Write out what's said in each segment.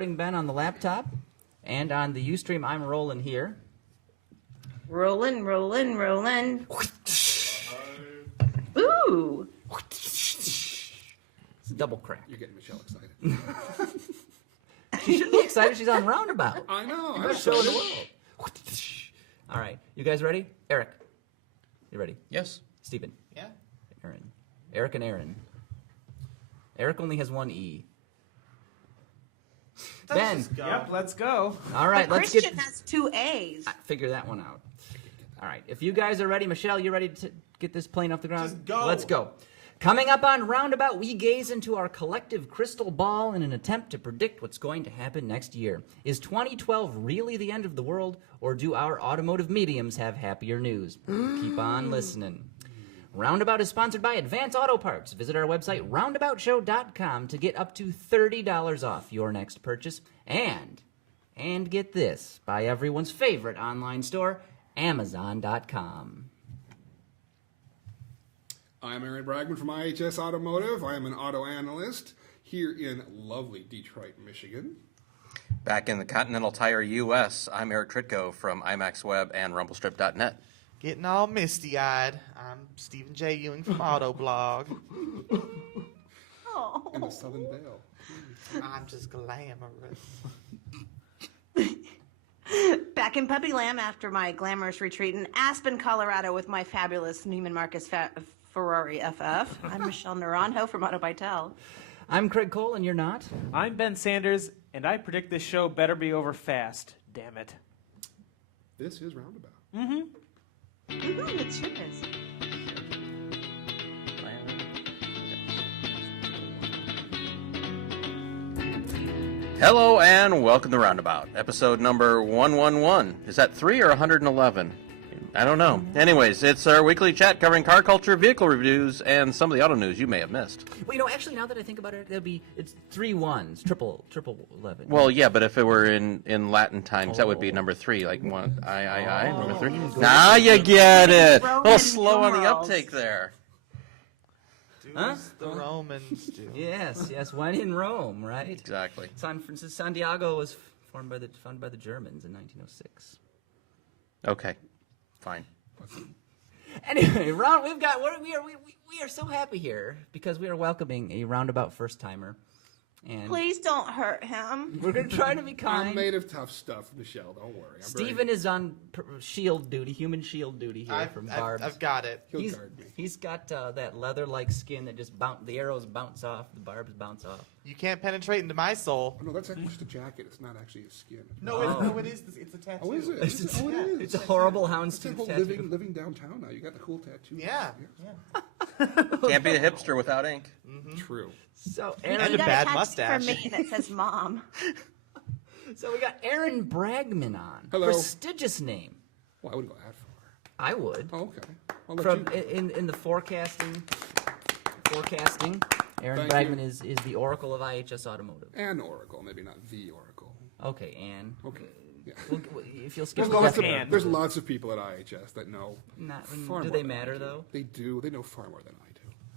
recording Ben on the laptop, and on the Ustream I'm rolling here. Rolling. Ooh. It's a double crack. You're getting Michelle excited. She should be excited. She's on RoundAbout. I know. I'm Best show in the world. All right, you guys ready? Eric, you ready? Yes. Stephen. Yeah. Aaron. Eric and Aaron. Eric only has one E. Ben. Yep, let's go. All right, But let's Christian get. has 2 A's. Figure that one out. All right, if you guys are ready, Michelle, you ready to get this plane off the ground? Just go. Let's go. Coming up on RoundAbout, we gaze into our collective crystal ball in an attempt to predict what's going to happen next year. Is 2012 really the end of the world, or do our automotive mediums have happier news? Keep on listening. RoundAbout is sponsored by Advance Auto Parts. Visit our website, roundaboutshow.com, to get up to $30 off your next purchase. And get this, by everyone's favorite online store, Amazon.com. I'm Aaron Bragman from IHS Automotive. I am an auto analyst here in lovely Detroit, Michigan. Back in the Continental Tire U.S., I'm Eric Tritko from IMAX Web and RumbleStrip.net. Getting all misty-eyed. I'm Stephen J. Ewing from Autoblog. In the Southern Vale. I'm just glamorous. Back in Puppyland after my glamorous retreat in Aspen, Colorado with my fabulous Neiman Marcus Ferrari FF. I'm Michelle Naranjo from Auto Bytel. I'm Craig Cole, and you're not? I'm Ben Sanders, and I predict this show better be over fast. Damn it. This is RoundAbout. It sure is. Hello and welcome to RoundAbout, episode number 111. Is that 3 or 111? I don't know. Anyways, it's our weekly chat covering car culture, vehicle reviews, and some of the auto news you may have missed. Well, actually, now that I think about it, it's 3 1s, triple 11. Well, yeah, but if it were in Latin times, that would be number 3, like one, number 3. Now you get it. A little slow on the uptake there. The Romans do. Yes, when in Rome, right? Exactly. Santiago was founded by the Germans in 1906. Okay, fine. Anyway, Ron, we are so happy here because we are welcoming a RoundAbout first timer, and Please don't hurt him. we're going to try to be I'm kind. made of tough stuff, Michelle. Don't worry. Stephen is on shield duty, human shield duty here from Barb's. I've got it. He'll guard me. He's got that leather-like skin that just the arrows bounce off, the barbs bounce off. You can't penetrate into my soul. Oh, no, that's actually just a jacket. It's not actually his skin. No, it is. It's a tattoo. Oh, is it? Is it? Oh, it is. It's a horrible It's that houndstooth whole tattoo. living downtown now. You got the cool tattoo. Yeah. Can't be a hipster without ink. True. So And Aaron, a got bad tattoo mustache. for me that says Mom. so we got Aaron Bragman on. Hello. Prestigious name. Well, I wouldn't go that far. I would. Oh, okay. I'll let From you. in the forecasting, Aaron Thank Bragman you. is the oracle of IHS Automotive. And Oracle, maybe not the Oracle. Okay, and Okay. Yeah. if you'll skip There's the there's lots of people at IHS that know. far do more they than matter I do. though? They do. They know far more than I do.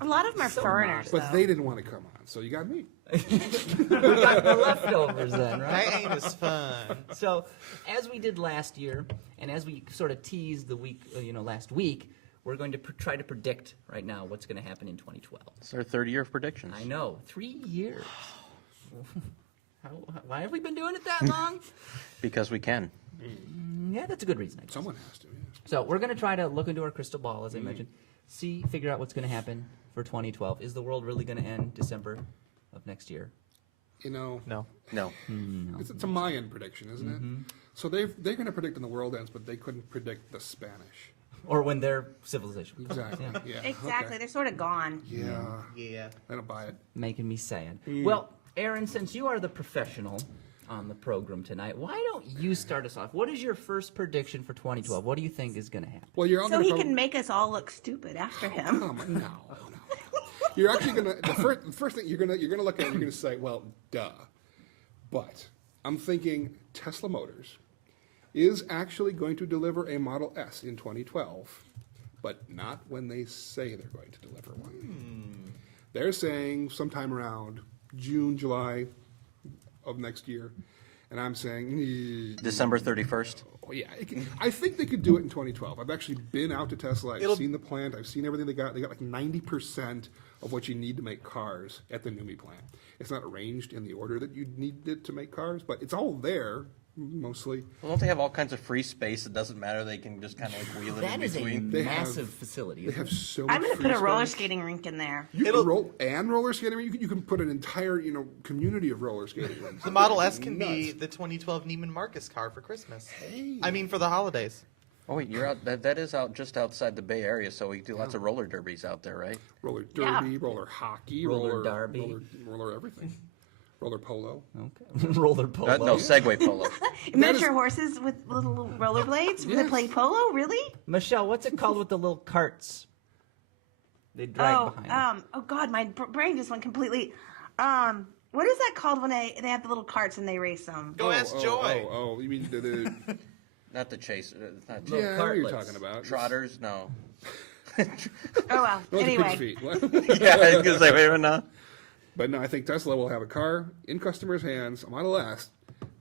A lot of them are foreigners, But though. they didn't want to come on, so you got me. We got the leftovers then, right? That ain't as fun. So, as we did last year, and as we sort of teased the week, last week, we're going to try to predict right now what's going to happen in 2012. It's our third year of predictions. I know, 3 years. Why have we been doing it that long? Because we can. Yeah, that's a good reason. I guess. Someone has to. Yes. So we're going to try to look into our crystal ball, as I mentioned, figure out what's going to happen for 2012. Is the world really going to end December of next year? You know, No. No. it's a Mayan prediction, isn't it? So they're going to predict when the world ends, but they couldn't predict the Spanish. Or when their civilization Exactly. Yeah. Exactly. Okay. They're sort of gone. Yeah. Yeah. I don't buy it. making me sad. Well, Aaron, since you are the professional on the program tonight, why don't you start us off? What is your first prediction for 2012? What do you think is going to happen? Well, you're all So gonna he can make us all look stupid after him. Come on, no. You're actually gonna the first thing you're gonna look at. You're gonna say, well, duh. But I'm thinking Tesla Motors is actually going to deliver a Model S in 2012, but not when they say they're going to deliver one. They're saying sometime around June, July, of next year, and I'm saying December 31st. Oh, yeah, I think they could do it in 2012. I've actually been out to Tesla. I've seen the plant. I've seen everything they got. They got like 90% of what you need to make cars at the NUMMI plant. It's not arranged in the order that you need it to make cars, but it's all there mostly. Well, don't they have all kinds of free space? It doesn't matter. They can just kind of like wheel it in That is a between. massive facility. They have so much I'm going to free put a roller space. skating rink in there. You can roller skating. You can put an entire community of roller skating rinks. The Model S can be the 2012 Neiman Marcus car for Christmas. Hey. I mean, for the holidays. Oh wait, you're out. That is out just outside the Bay Area, so we do lots of roller derbies out there, right? Roller derby, roller hockey, Roller derby. roller everything. Roller polo. Okay. Roller polo. No, Segway polo. Miniature horses with little rollerblades. They play polo, really? Michelle, what's it called with the little carts? They drag behind. Oh God, my brain just went completely. What is that called when they have the little carts and they race them? Go ask Joy. Oh, you mean the Not the chase. Not Little yeah, I know what you're cartlets. talking about. trotters. No. Oh well. Those are Anyway, pig's feet. Yeah, I was gonna say wait a minute now. But no, I think Tesla will have a car in customers' hands, a Model S,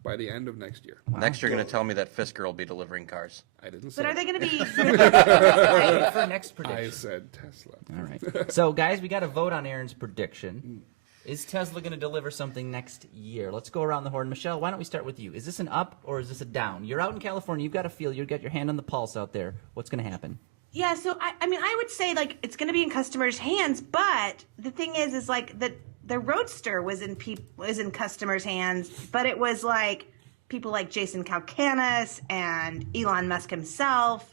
by the end of next year. Next, you're gonna tell me that Fisker will be delivering cars. I didn't say but are they going to be? For next I prediction. said Tesla. All right. So, guys, we got to vote on Aaron's prediction. Is Tesla going to deliver something next year? Let's go around the horn. Michelle, why don't we start with you? Is this an up or is this a down? You're out in California. You've got a feel. You've got your hand on the pulse out there. What's going to happen? Yeah. So I mean, I would say like it's going to be in customers' hands, but the thing is like the Roadster was in customers' hands, but it was like people like Jason Calacanis and Elon Musk himself,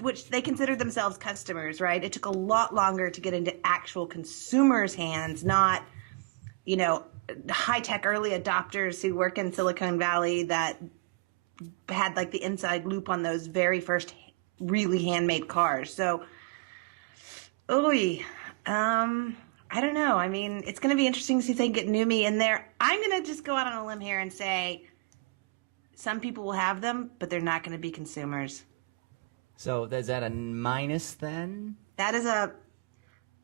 which they considered themselves customers, right? It took a lot longer to get into actual consumers' hands, not, high-tech early adopters who work in Silicon Valley that had like the inside loop on those very first really handmade cars. So, I don't know. I mean, it's going to be interesting to see if they can get NUMMI in there. I'm going to just go out on a limb here and say some people will have them, but they're not going to be consumers. So, is that a minus then? That is a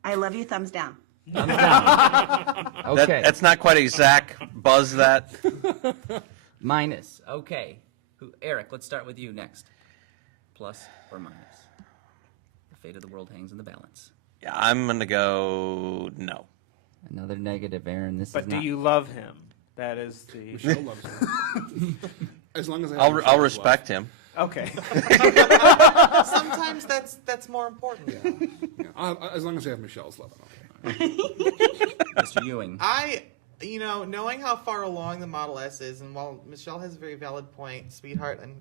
I love you, thumbs down. Thumbs down. Okay. That's not quite exact. Buzz that. Minus. Okay. Eric, let's start with you next. Plus or minus? The fate of the world hangs in the balance. Yeah, I'm gonna go no. Another negative, Aaron. This But is do not... you love him? That is the. Michelle loves him. As long as I have I'll Michelle's respect him. Okay. Sometimes that's more important. love. Yeah, as long as I have Michelle's love, I'm okay. Mr. Ewing. Knowing how far along the Model S is, and while Michelle has a very valid point, sweetheart, I'm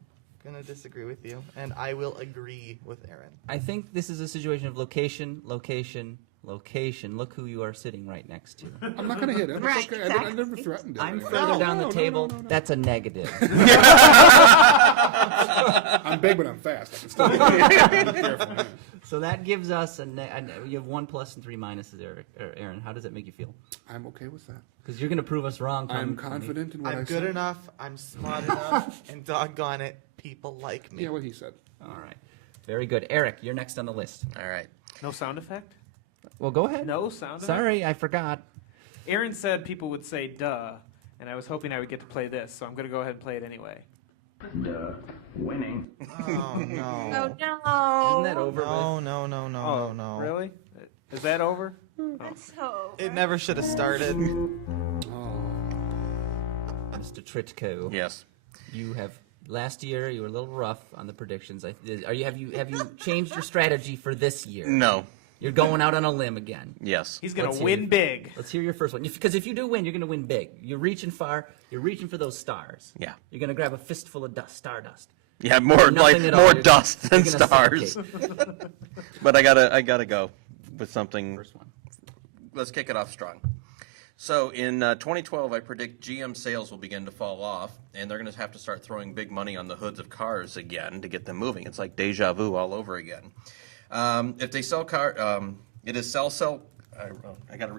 going to disagree with you, and I will agree with Aaron. I think this is a situation of location, location, location. Look who you are sitting right next to. I'm not going to hit him. Right, It's okay. I exactly. never threatened it. I'm or further anything. down the No, table. no. That's a negative. I'm big, but I'm fast. I can still be careful. Yeah. So that gives us you have 1 plus and 3 minuses, Aaron. How does that make you feel? I'm okay with that. Because you're going to prove us wrong. I'm confident in what I I'm said. good enough, I'm smart enough, and doggone it, people like me. Yeah, what he said. All right. Very good. Eric, you're next on the list. All right. No sound effect? Well, go ahead. No sound effect? Sorry, I forgot. Aaron said people would say duh, and I was hoping I would get to play this, so I'm going to go ahead and play it anyway. Winning. Oh, no. Oh no! Isn't that over No. Really? Is that over? That's so. It never should have started. with? Mr. Tritko. Yes. You have last year you were a little rough on the predictions. Have you changed your strategy for this year? No. You're going out on a limb again. Yes. He's going Let's to hear win it. big. Let's hear your first one. Because if you do win, you're going to win big. You're reaching far. You're reaching for those stars. Yeah. You're going to grab a fistful of stardust. Yeah, more Nothing at all. more You're- dust than you're gonna stars. suffocate. But I gotta go with something. First one. Let's kick it off strong. So in 2012, I predict GM sales will begin to fall off, and they're going to have to start throwing big money on the hoods of cars again to get them moving. It's like deja vu all over again. If they sell it is sell.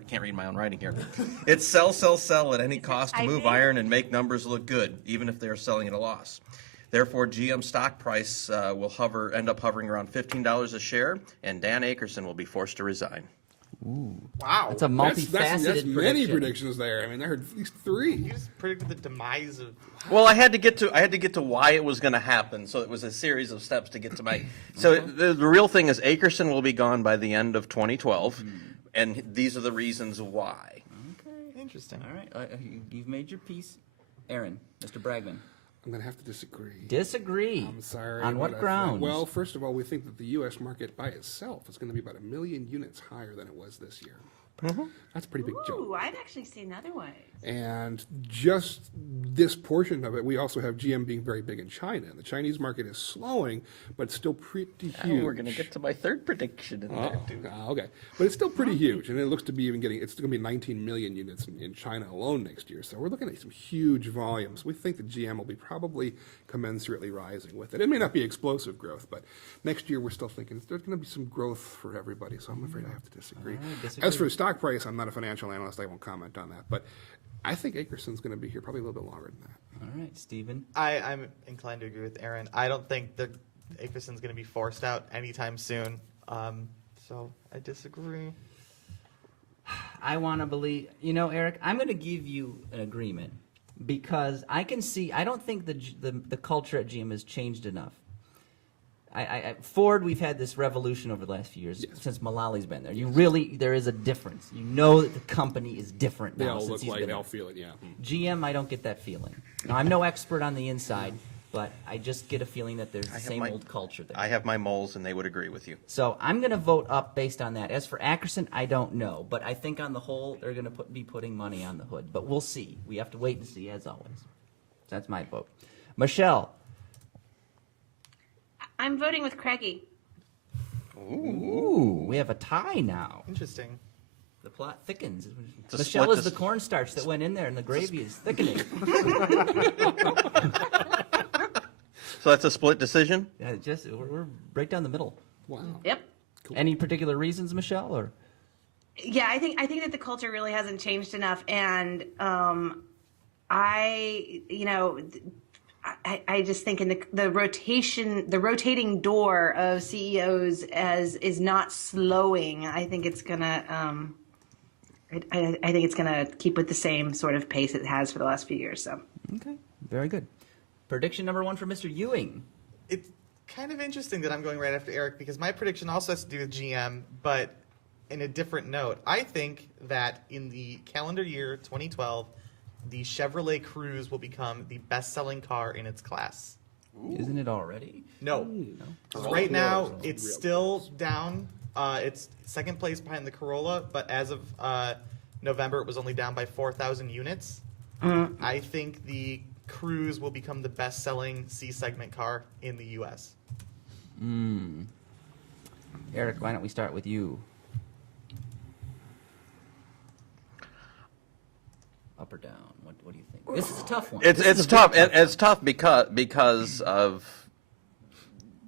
Can't read my own writing here. It's sell at any cost to I move think- iron and make numbers look good, even if they are selling at a loss. Therefore, GM stock price will end up hovering around $15 a share, and Dan Akerson will be forced to resign. Wow. That's a That's multifaceted many prediction. predictions there. I mean, I heard at least 3. You just predicted the demise of. Well, I had to get to why it was going to happen, so it was a series of steps to get to my. So the real thing is Akerson will be gone by the end of 2012, and these are the reasons why. Okay. Interesting. All right. You've made your piece. Aaron, Mr. Bragman. I'm going to have to disagree. Disagree. I'm sorry. On but what grounds? Well, first of all, we think that the U.S. market by itself is going to be about 1 million units higher than it was this year. That's a pretty big jump. Ooh, I've actually seen otherwise. And just this portion of it, we also have GM being very big in China. The Chinese market is slowing, but it's still pretty huge. We're going to get to my third prediction in there, too. Okay. But it's still pretty huge, and it looks to be it's going to be 19 million units in China alone next year. So we're looking at some huge volumes. We think that GM will be probably commensurately rising with it. It may not be explosive growth, but next year we're still thinking there's going to be some growth for everybody, so I'm afraid I have to disagree. disagree. As for the stock price, I'm not a financial analyst. I won't comment on that. But I think Akerson's going to be here probably a little bit longer than that. All right, Stephen. I'm inclined to agree with Aaron. I don't think that Akerson's going to be forced out anytime soon. So I disagree. I want to believe, Eric, I'm going to give you an agreement because I can see, I don't think the culture at GM has changed enough. Ford, we've had this revolution over the last few years since Mullally's been there. There is a difference. You know that the company is different They now all since look he's like, been they all there. feel it, yeah. GM, I don't get that feeling. Now, I'm no expert on the inside, but I just get a feeling that there's the same old culture there. I have my moles, and they would agree with you. So I'm going to vote up based on that. As for Akerson, I don't know, but I think on the whole they're going to be putting money on the hood. But we'll see. We have to wait and see, as always. That's my vote. Michelle. I'm voting with Craigie. Ooh, we have a tie now. Interesting. The plot thickens. a Michelle split is dis- the cornstarch that went in there, and the gravy is thickening. So that's a split decision? Yeah, we're right down the middle. Wow. Yep. Any particular reasons, Michelle, or? Yeah, I think that the culture really hasn't changed enough, and I just think in the rotating door of CEOs is not slowing. I think it's gonna I think it's gonna keep with the same sort of pace it has for the last few years. So Okay, very good. Prediction number 1 for Mr. Ewing. It's kind of interesting that I'm going right after Eric because my prediction also has to do with GM, but in a different note. I think that in the calendar year 2012, the Chevrolet Cruze will become the best-selling car in its class. Isn't it already? No. Right now, it's still down. It's second place behind the Corolla, but as of November, it was only down by 4,000 units. I think the Cruze will become the best-selling C-segment car in the U.S. Eric, why don't we start with you? Up or down? What do you think? This is a tough one. It's tough. It's tough because of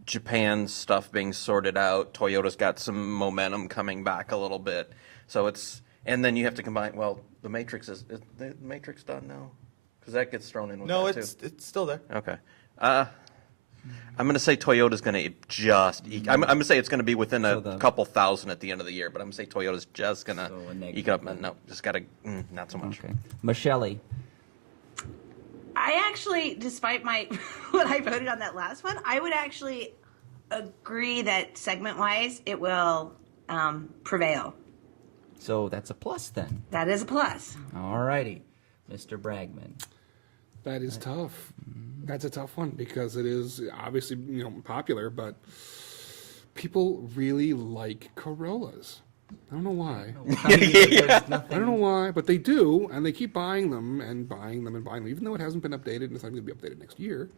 Japan's stuff being sorted out. Toyota's got some momentum coming back a little bit. So and then you have to combine. Well, the Matrix is the Matrix done now? Because that gets thrown in with No, that too. it's still there. Okay. I'm going to say Toyota's going to just I'm going to say it's going to be within a couple thousand at the end of the year, but I'm going to say Toyota's just going to eke up. No, just got to, not so much. Okay. Michelle. I actually, despite what I voted on that last one, I would actually agree that segment-wise it will prevail. So that's a plus then. That is a plus. All righty. Mr. Bragman. That is tough. That's a tough one because it is obviously popular, but people really like Corollas. I don't know why. I don't know why, but they do, and they keep buying them and buying them and buying them, even though it hasn't been updated and it's not going to be updated next year.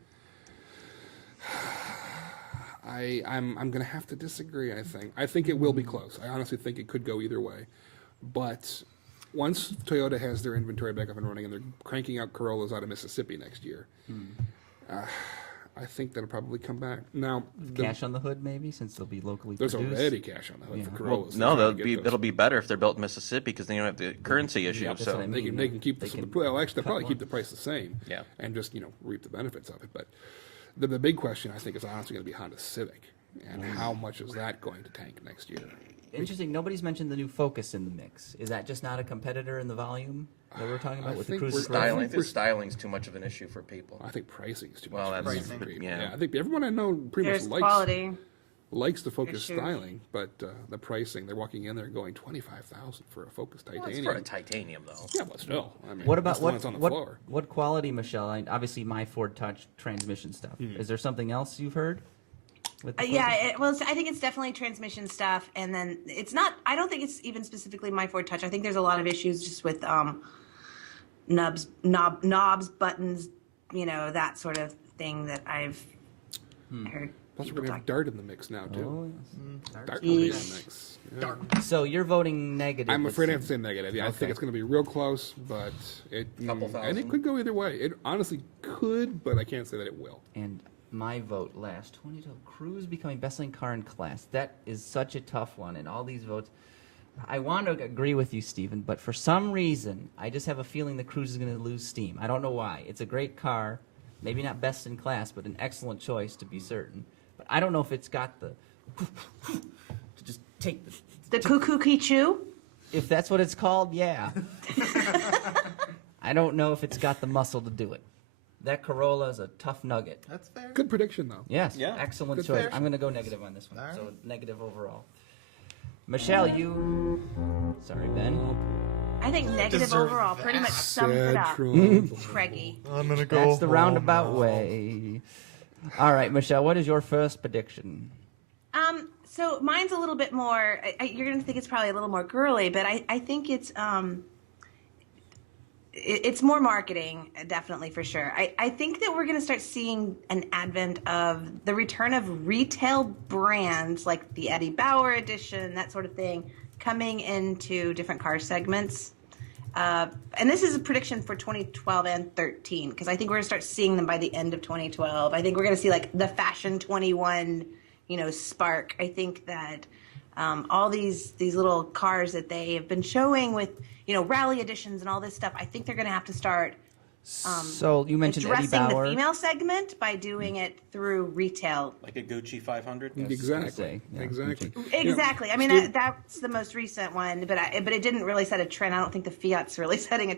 I'm going to have to disagree. I think it will be close. I honestly think it could go either way, but once Toyota has their inventory back up and running and they're cranking out Corollas out of Mississippi next year, I think that'll probably come back. Now, Cash on the hood, maybe, since they'll be locally there's produced. already cash on the hood for Well, Corollas. no, it'll be better if they're built in Mississippi because then you don't have the currency issue. that's So what I mean. They can keep they'll probably keep the price the same. Yeah. And just reap the benefits of it. But the big question I think is honestly going to be Honda Civic and how much is that going to tank next year? Interesting. Nobody's mentioned the new Focus in the mix. Is that just not a competitor in the volume that we're talking about I with the think Cruise? we're- Styling. I we're- think styling's too much of an issue for people. I think pricing is too Well, much. that's- for people. yeah. I think everyone I know pretty There's much quality. likes the Focus Issues. styling, but the pricing, they're walking in there going $25,000 for a Focus Well, it's titanium. for a titanium, though. Yeah, but still. I mean, What about that's the one that's on the floor. what quality, Michelle? Obviously, my Ford Touch transmission stuff. Is there something else you've heard? With the Focus? Well, I think it's definitely transmission stuff, and then it's not. I don't think it's even specifically my Ford Touch. I think there's a lot of issues just with knobs, buttons, that sort of thing that I've heard. Plus, we're people going to talk. have Dart in the mix now, too. Oh, yes. Dart will be in the mix. Yeah. So you're voting negative. I'm it afraid I have to seems. say negative. Yeah, I Okay. think it's going to be real close, but Couple and thousand. it could go either way. It honestly could, but I can't say that it will. And my vote last 2012 Cruise becoming best-selling car in class. That is such a tough one, and all these votes. I want to agree with you, Stephen, but for some reason, I just have a feeling the Cruise is going to lose steam. I don't know why. It's a great car, maybe not best in class, but an excellent choice to be certain. But I don't know if it's got the to just take The cuckoo chew. if that's what it's called. Yeah. I don't know if it's got the muscle to do it. That Corolla is a tough nugget. That's fair. Good prediction, though. Yes, Yeah. excellent Good choice. fair. I'm going to go negative on this one. All So right. negative overall. Michelle, you. Sorry, Ben. I think negative Deserve overall that. pretty much sums it Sad up. trouble. Craigie. I'm gonna go. That's the roundabout way. All right, Michelle, what is your first prediction? So mine's a little bit more. You're going to think it's probably a little more girly, but I think it's more marketing, definitely for sure. I think that we're going to start seeing an advent of the return of retail brands like the Eddie Bauer edition, that sort of thing, coming into different car segments. And this is a prediction for 2012 and 13 because I think we're going to start seeing them by the end of 2012. I think we're going to see like the Fashion 21, spark. I think that all these little cars that they have been showing with rally editions and all this stuff, I think they're going to have to start So you mentioned Eddie addressing the Bauer. female segment by doing it through retail. Like a Gucci 500? Exactly. say, yeah, Exactly. Exactly. I mean, Steve- that's the most recent one, but it didn't really set a trend. I don't think the Fiat's really setting a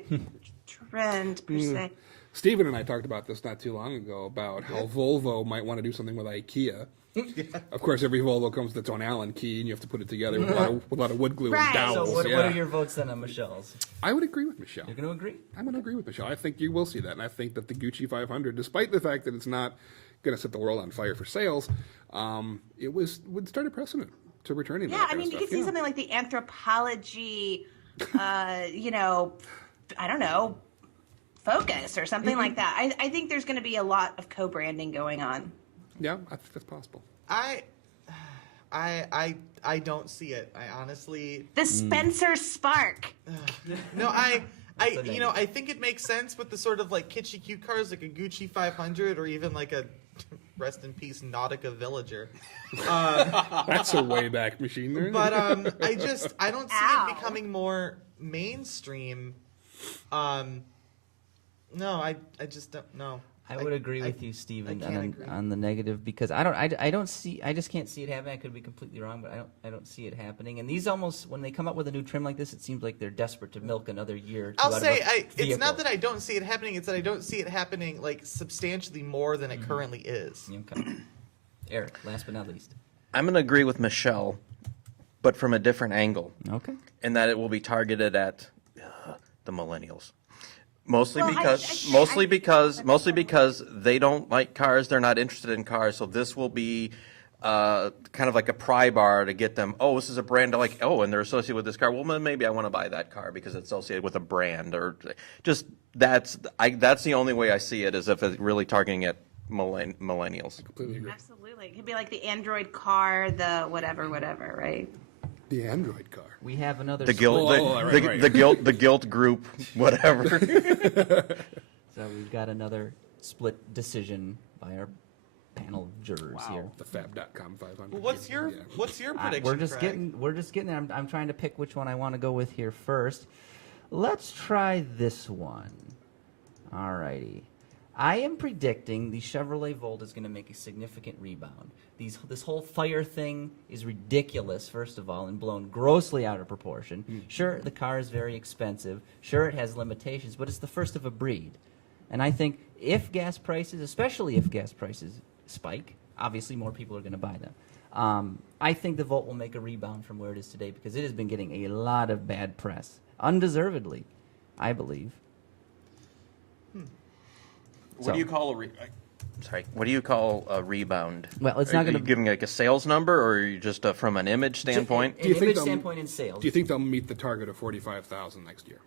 trend per se. Stephen and I talked about this not too long ago about how Volvo might want to do something with IKEA. Of course, every Volvo comes with its own Allen key, and you have to put it together with a lot of wood glue Right. and So dowels. what yeah. are your votes then on Michelle's? I would agree with Michelle. You're going to agree? I'm going to agree with Michelle. I think you will see that, and I think that the Gucci 500, despite the fact that it's not going to set the world on fire for sales, would start a precedent to returning. Yeah, that I kind mean, of you stuff. could see something like the Anthropology, I don't know, Focus or something like that. I think there's going to be a lot of co-branding going on. Yeah, I think that's possible. I don't see it. I honestly The Spencer Spark. no. I think it makes sense with the sort of like kitschy cute cars like a Gucci 500 or even like a rest in peace Nautica Villager. That's a way back machine there. But I don't see Ow. it becoming more mainstream. No, I just don't know. I would agree with you, Stephen, can't agree. on the negative because I just can't see it happening. I could be completely wrong, but I don't see it happening. And these almost when they come up with a new trim like this, it seems like they're desperate to milk another year. Or two I'll out say of a it's vehicle. not that I don't see it happening. It's that I don't see it happening like substantially more than it currently is. Okay. Eric, last but not least. I'm going to agree with Michelle, but from a different angle, Okay. in that it will be targeted at the millennials. Mostly Well, mostly because they don't like cars, they're not interested in cars. So this will be kind of like a pry bar to get them. Oh, this is a brand I like. Oh, and they're associated with this car. Well, then maybe I want to buy that car because it's associated with a brand, or just that's the only way I see it, is if it's really targeting at millennials. Completely agree. Absolutely. It could be like the Android car, the whatever, right? The Android car. We have another. The guilt, right. the guilt group, whatever. So we've got another split decision by our panel of jurors here. The Fab.com 500. Well, what's your prediction? We're just Craig? getting there. I'm trying to pick which one I want to go with here first. Let's try this one. Alrighty. I am predicting the Chevrolet Volt is going to make a significant rebound. This whole fire thing is ridiculous, first of all, and blown grossly out of proportion. Sure, the car is very expensive. Sure, it has limitations, but it's the first of a breed. And I think if gas prices, especially if gas prices spike, obviously more people are going to buy them. I think the Volt will make a rebound from where it is today because it has been getting a lot of bad press, undeservedly, I believe. What do you call what do you call a rebound? Well, it's Are not going you to giving like a sales number, or are you just from an image standpoint? Do you think image they'll- standpoint in sales. Do you think they'll meet the target of 45,000 next year?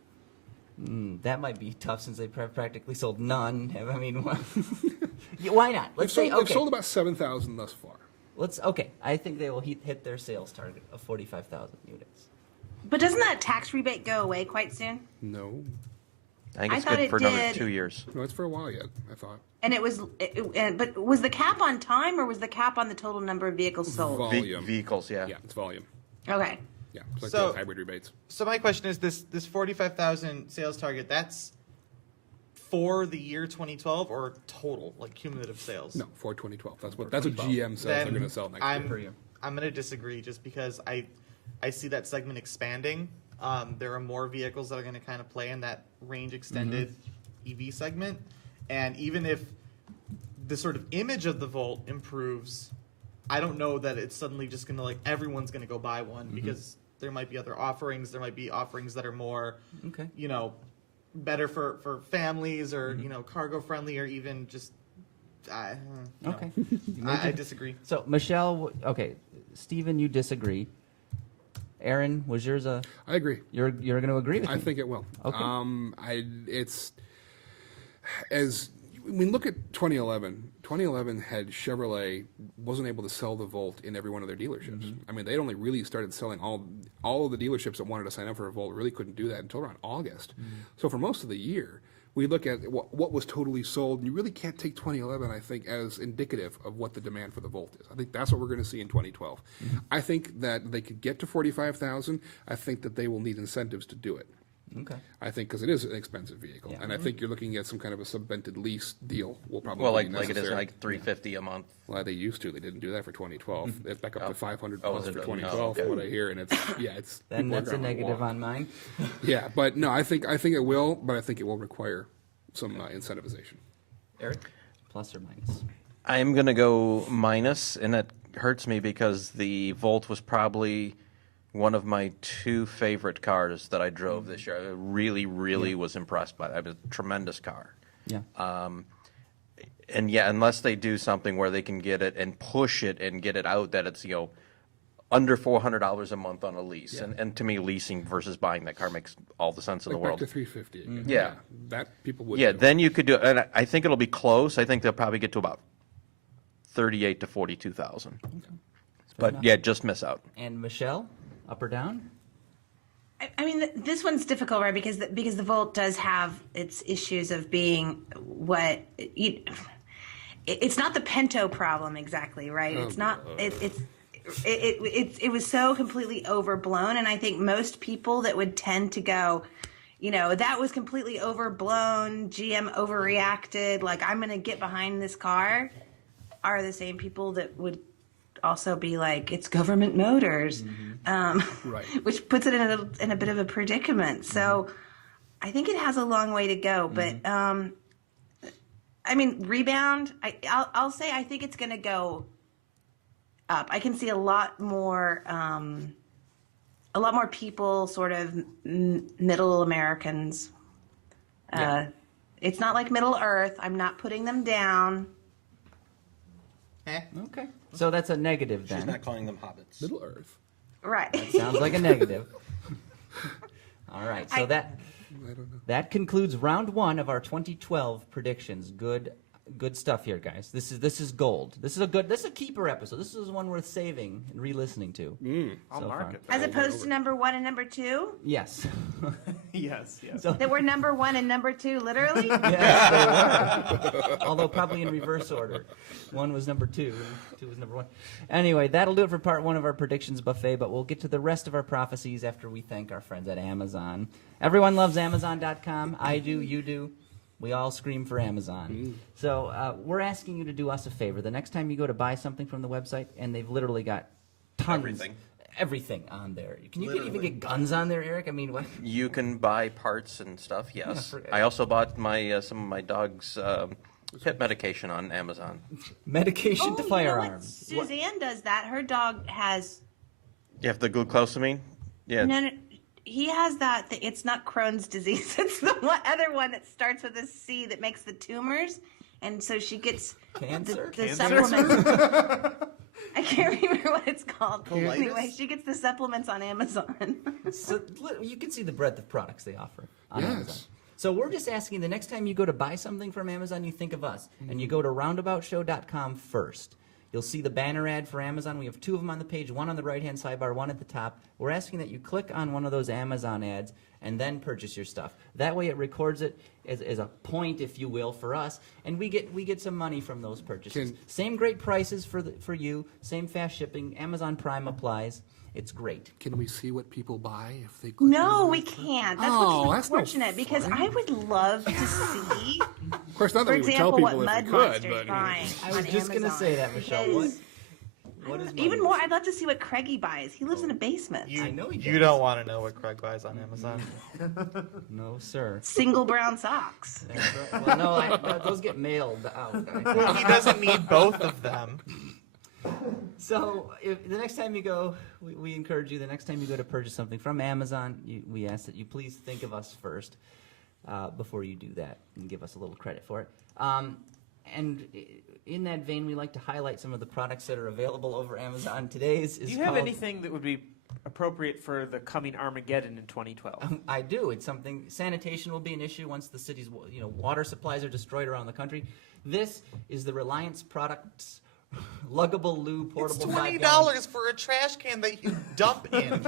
That might be tough since they practically sold none. I mean, why not? Let's say They've okay. sold about 7,000 thus far. I think they will hit their sales target of 45,000 units. But doesn't that tax rebate go away quite soon? No. I think I it's thought good it for another did. 2 years. No, it's for a while yet, I thought. And but was the cap on time or was the cap on the total number of vehicles sold? Volume. Vehicles, yeah. Yeah, it's volume. Okay. Yeah, it's like So- the hybrid rebates. So my question is this 45,000 sales target, that's for the year 2012 or total, like cumulative sales? No, for 2012. That's what GM says they're going to sell next year. I'm going to disagree just because I see that segment expanding. There are more vehicles that are going to kind of play in that range extended EV segment. And even if the sort of image of the Volt improves, I don't know that it's suddenly just going to like everyone's going to go buy one because there might be other offerings. There might be offerings that are more, better for families or, cargo friendly or even just, Okay. I disagree. So, Michelle, okay. Stephen, you disagree. Aaron, was yours a... I agree. You're going to agree with me? I think it will. Okay. It's as we look at 2011. 2011 had Chevrolet wasn't able to sell the Volt in every one of their dealerships. I mean, they'd only really started selling all of the dealerships that wanted to sign up for a Volt really couldn't do that until around August. So for most of the year, we look at what was totally sold, and you really can't take 2011, I think, as indicative of what the demand for the Volt is. I think that's what we're going to see in 2012. I think that they could get to 45,000. I think that they will need incentives to do it. Okay. I think because it is an expensive vehicle, Yeah. and I think you're looking at some kind of a subvented lease deal will probably Well, be like it is necessary. like $350 a month. Well, they used to. They didn't do that for 2012. It's back up to 500 Oh, plus is it for really? 2012, from what I hear, and it's Then people are that's a gonna negative walk. on mine. Yeah, but no, I think it will, but I think it will require some incentivization. Eric, plus or minus? I'm going to go minus, and it hurts me because the Volt was probably one of my two favorite cars that I drove this year. I really was impressed by it. It was a tremendous car. Yeah. And yeah, unless they do something where they can get it and push it and get it out that it's, under $400 a month on a lease. And to me, leasing versus buying that car makes all the sense in the Back world. to 350 again. Yeah. That people would. Yeah, do. then you could do it. And I think it'll be close. I think they'll probably get to about 38 to 42,000. But yeah, just miss out. And Michelle, up or down? I mean, this one's difficult, right? Because the Volt does have its issues of being it's not the Pinto problem exactly, right? It's not. It was so completely overblown, and I think most people that would tend to go, that was completely overblown. GM overreacted. Like, I'm going to get behind this car, are the same people that would also be like, it's government motors, Right. which puts it in a bit of a predicament. So I think it has a long way to go, but I mean, rebound. I'll say I think it's going to go up. I can see a lot more people, sort of middle Americans. It's not like Middle Earth. I'm not putting them down. Okay. So that's a negative then. She's not calling them hobbits. Middle Earth. Right. Sounds like a negative. All right. So I don't know. that concludes round one of our 2012 predictions. Good stuff here, guys. This is gold. This is a keeper episode. This is one worth saving and re-listening to. I'll so mark far. it. As opposed to number 1 and number 2? Yes. Yes. So, That were number 1 and number 2, literally? yes, they were. Although probably in reverse order. 1 was number 2, and 2 was number 1. Anyway, that'll do it for part 1 of our predictions buffet, but we'll get to the rest of our prophecies after we thank our friends at Amazon. Everyone loves Amazon.com. I do, you do. We all scream for Amazon. So we're asking you to do us a favor. The next time you go to buy something from the website, and they've literally got tons, everything on there. Can you even get guns on there, Eric? I mean, what? You can buy parts and stuff. Yes, Yeah, I also bought my some of my dog's pet medication on Amazon. Medication to You know what? firearms. Suzanne does that. Her dog has You have the glucosamine. Yeah. no. He has that. It's not Crohn's disease. It's the other one that starts with a C that makes the tumors, and so she gets Cancer? the Cancer? supplements. I can't remember what it's called. Colitis? Anyway, she gets the supplements on Amazon. So you can see the breadth of products they offer on Yes. Amazon. So we're just asking the next time you go to buy something from Amazon, you think of us. And you go to roundaboutshow.com first. You'll see the banner ad for Amazon. We have two of them on the page, one on the right-hand sidebar, one at the top. We're asking that you click on one of those Amazon ads and then purchase your stuff. That way it records it as a point, if you will, for us, and we get some money from those purchases. Same great prices for you, same fast shipping. Amazon Prime applies. It's great. Can we see what people buy if they click No, on we that? can't. That's Oh, what's that's no unfortunate because fun. I would love to see, Of course, not that for we would tell example, what people if Mud we could, Monster's but buying. I was on just going to Amazon, say that, Michelle. because What is even Mud more, Monster? I'd love to see what Craigie buys. He lives in a basement. I know he You does. don't want to know what Craig buys on Amazon. No, sir. Single brown socks. That's right. Well, no, those get mailed out. He doesn't need both of them. So, if the next time you go, we encourage you. The next time you go to purchase something from Amazon, we ask that you please think of us first before you do that, and give us a little credit for it. And in that vein, we like to highlight some of the products that are available over Amazon. Today's is Do you have called- anything that would be appropriate for the coming Armageddon in 2012? I do. It's something. Sanitation will be an issue once the city's water supplies are destroyed around the country. This is the Reliance Products luggable loo portable. It's 5 $20 for a trash can that you dump in.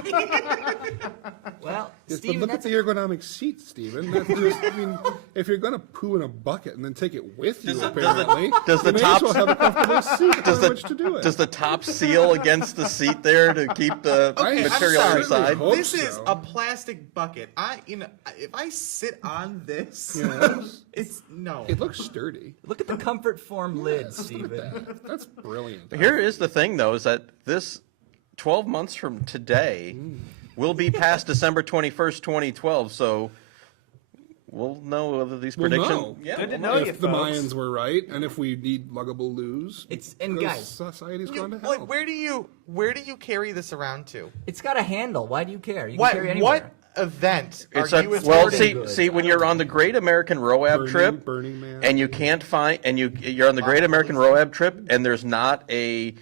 Well, Yes, Stephen, but look at the ergonomic seat, Stephen. That's just, I mean, if you're going to poo in a bucket and then take it with you, apparently, does the you may top- as well have a comfortable seat on which to do it. Does the top seal against the seat there to keep the Okay, I'm material sorry. inside? Hope This is so. a plastic bucket. If I sit on this, Yes. it's no. It looks sturdy. look at the comfort form lid, Yes, look at Stephen. that. That's brilliant. Here is the thing, though, is that this 12 months from today will be past December 21st, 2012, so we'll know whether these We'll predictions... know. Yeah, Good to we'll know you, If the folks. Mayans were right, and if we need luggable loos, And because guys, society's gone to hell. Like, where do you carry this around to? it's got a handle. Why do you care? You can What carry it anywhere. event It's are a, you well, attending? see, when you're on the Great American Roab trip, Burning Man. and you can't find, and you're on the Great American Roab trip, and there's not a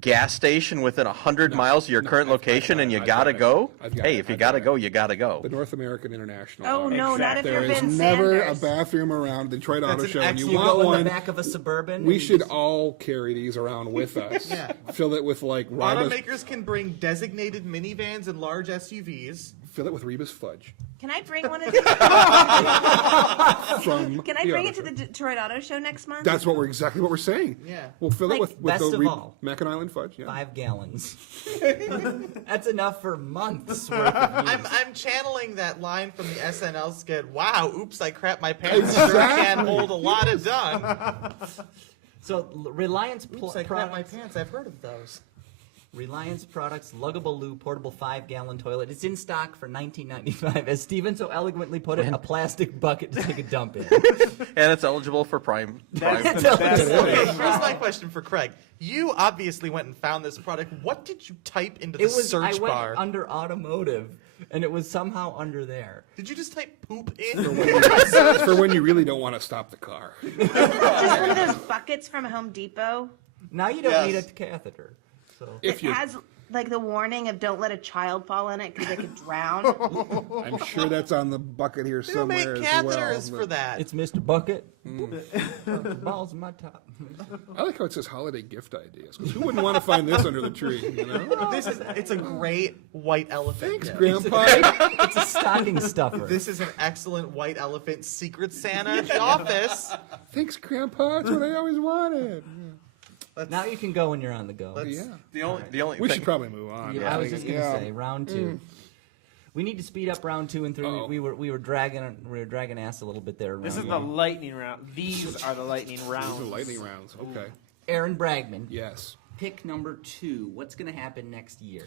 gas station within 100 miles of your current location, and you I've gotta got it. go. I've got Hey, it. if you I've gotta got go, it. you gotta go. The North American International. Oh, Auto. no, not if There you're is Ben never Sanders. a bathroom around Detroit Auto an Show, and you excellent- You want go in one. the back of a Suburban. We and should just- all carry these around with us. Yeah. Fill it with like Rebus, Automakers can bring designated minivans and large SUVs. fill it with Rebus fudge. Can I bring one of From Can I the bring auto it to the show. Detroit Auto Show next month? That's what we're exactly what we're saying. Yeah. We'll fill Like, it with best the of all. Mackinac Island fudge. Yeah. 5 gallons. That's enough for months worth of use. I'm channeling that line from the SNL skit. Wow, oops, I crap my pants. Sure Exactly. can hold a lot of done. So Reliance Oops, I crap my products. pants. I've heard of those. Reliance Products luggable loo portable 5-gallon toilet. It's in stock for $19.95. As Steven so eloquently put it, a plastic bucket to take a dump in. And it's eligible for Prime. That's the best Okay, thing. here's my question for Craig. You obviously went and found this product. What did you type into the It was I search went bar? under automotive, and it was somehow under there. Did you just type poop in? It's for when you really don't want to stop the car. Just one of those buckets from Home Depot. Now you don't Yes. need a catheter. So If It you, has like the warning of don't let a child fall in it because they could drown. I'm sure that's on the bucket here They don't make somewhere as well. catheters for but that. it's Mr. Bucket. Balls in my top. I like how it says holiday gift ideas. 'Cause who wouldn't want to find this under the tree? You know? It's a great white elephant. Thanks, gift. Grandpa. It's a stocking stuffer. This is an excellent white elephant Secret Santa at the office. Thanks, Grandpa. That's what I always wanted. Now you can go when you're on the go. Yeah. The only We thing, should probably move on. Yeah, I was just going to Yeah. say, round 2. We need to speed up round 2 and 3. Uh-oh. We were dragging ass a little bit there. This is round the one. lightning round. These are the lightning rounds. These are lightning rounds. Okay. Aaron Bragman. Yes. Pick number 2. What's going to happen next year?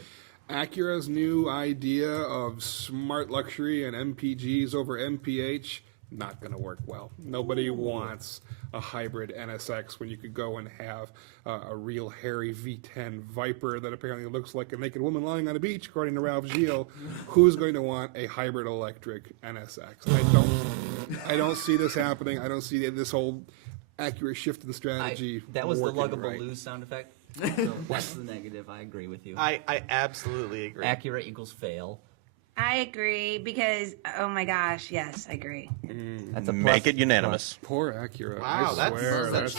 Acura's new idea of smart luxury and MPGs over MPH, not going to work well. Nobody wants a hybrid NSX when you could go and have a real hairy V10 Viper that apparently looks like a naked woman lying on a beach, according to Ralph Gilles. Who's going to want a hybrid electric NSX? I don't see this happening. I don't see this whole Acura shift in strategy. That was the working luggable right. lose sound effect. So that's the negative. I agree with you. I absolutely agree. Acura equals fail. I agree because, oh my gosh, yes, I agree. That's a Make it unanimous. Poor Acura. Wow, I swear. that's-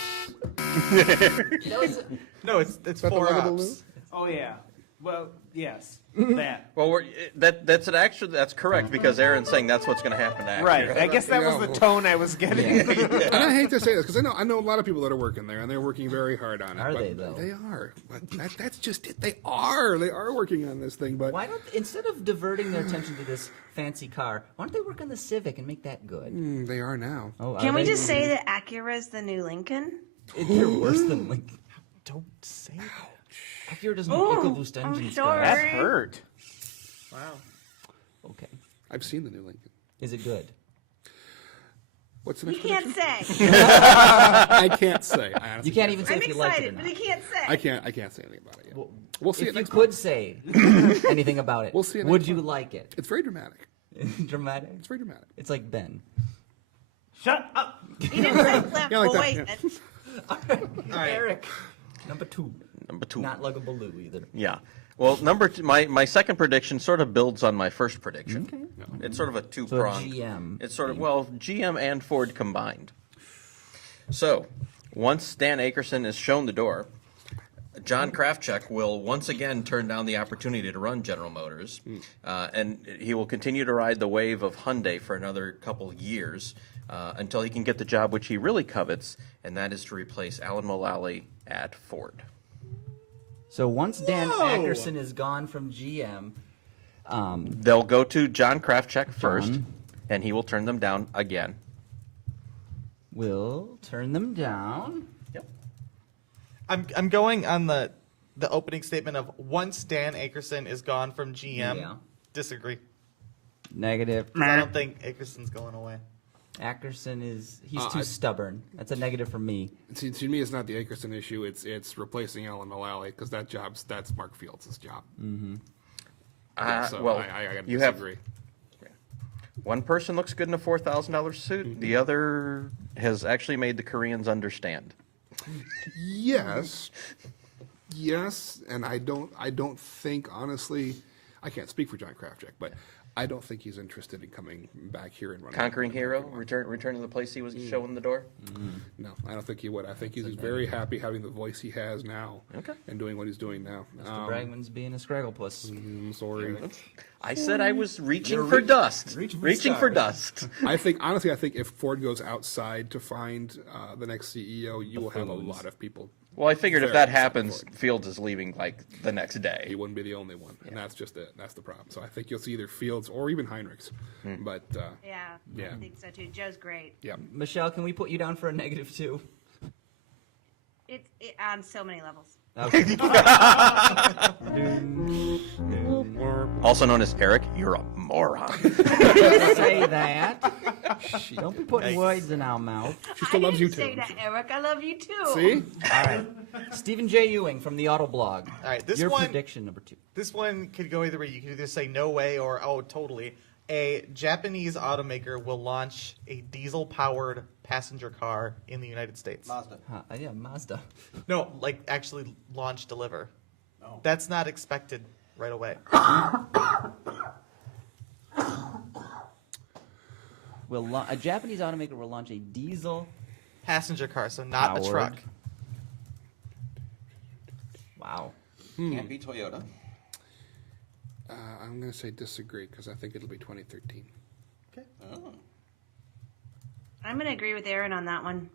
That was No, it's that 4 the luggable ups. lose? Oh yeah. Well, yes. That. Well, that's correct because Aaron's saying that's what's going to happen to Acura. Right. I guess that was the tone I was getting. And I hate to say this because I know a lot of people that are working there and they're working very hard on it. Are but they, though? They are. But that's just it. They are working on this thing. But Why don't instead of diverting their attention to this fancy car, why don't they work on the Civic and make that good? they are now. Oh, Can we just say that Acura's the new Lincoln? they're worse than Lincoln? Don't say that. Acura doesn't Oh, have EcoBoost I'm engines. sorry. guys. That hurt. Wow. Okay, I've seen the new Lincoln. is it good? What's the He next can't prediction? say. I can't say. I honestly You can't even say I'm if you like it or excited, not. but he can't say. I can't say anything about it yet. We'll see If it you next could month. say anything about it, We'll see it would next you month. like it? It's very dramatic. Dramatic. It's very dramatic. It's like Ben. Shut up. He didn't say Cliff. Yeah, like but that, wait. yeah. right. Eric, number 2. Number 2. Not Luggable Lou either. Yeah. Well, number 2, my second prediction sort of builds on my first prediction. Okay. It's sort of a So two-pronged. GM. It's sort of, well, GM and Ford combined. So, once Dan Akerson is shown the door, John Krafchick will once again turn down the opportunity to run General Motors, and he will continue to ride the wave of Hyundai for another couple years until he can get the job which he really covets, and that is to replace Alan Mulally at Ford. So once Dan Akerson is gone from GM, They'll go to John Krafchick first, John. and he will turn them down again. we'll turn them down. Yep. I'm going on the opening statement of once Dan Akerson is gone from GM. Yeah. Disagree. Negative. I don't think Akerson's going away. Akerson he's too stubborn. That's a negative for me. See, to me, it's not the Akerson issue. It's replacing Alan Mulally because that's Mark Fields' job. So Well, I gotta you have disagree. one person looks good in a $4,000 suit. The other has actually made the Koreans understand. Yes, and I don't think honestly, I can't speak for John Krafchick, but I don't think he's interested in coming back here and running. Conquering hero, return to the place he was showing the door. No, I don't think he would. I think he's very happy having the voice he has now, Okay. and doing what he's doing now. Mr. Bragman's being a scragglepuss. I'm sorry. I said I was reaching for dust. Reaching for dust. I think honestly, if Ford goes outside to find the next CEO, you will have a lot of people. Well, I figured if Very that happens, supportive. Fields is leaving like the next He day. wouldn't be the only one, and that's just it. That's the problem. So I think you'll see either Fields or even Heinrichs. But Yeah, Yeah. I think so too. Joe's great. yeah, Michelle, can we put you down for a -2? It's on so many levels. Okay. Also known as Eric, you're a moron. Say that. Don't be putting words in our mouth. she still loves you too. Say that, Eric. I love you too. See, All right. Stephen J. Ewing from the Autoblog. All right, this Your one prediction number 2. this one could go either way. You could either say no way or oh totally. A Japanese automaker will launch a diesel-powered passenger car in the United States. Yeah, Mazda. No, like actually launch deliver. No. That's not expected right away. A Japanese automaker will launch a diesel. Passenger car, so not Powered. a truck. Wow. Can't be Toyota. I'm going to say disagree because I think it'll be 2013. Okay. I'm going to agree with Aaron on that one.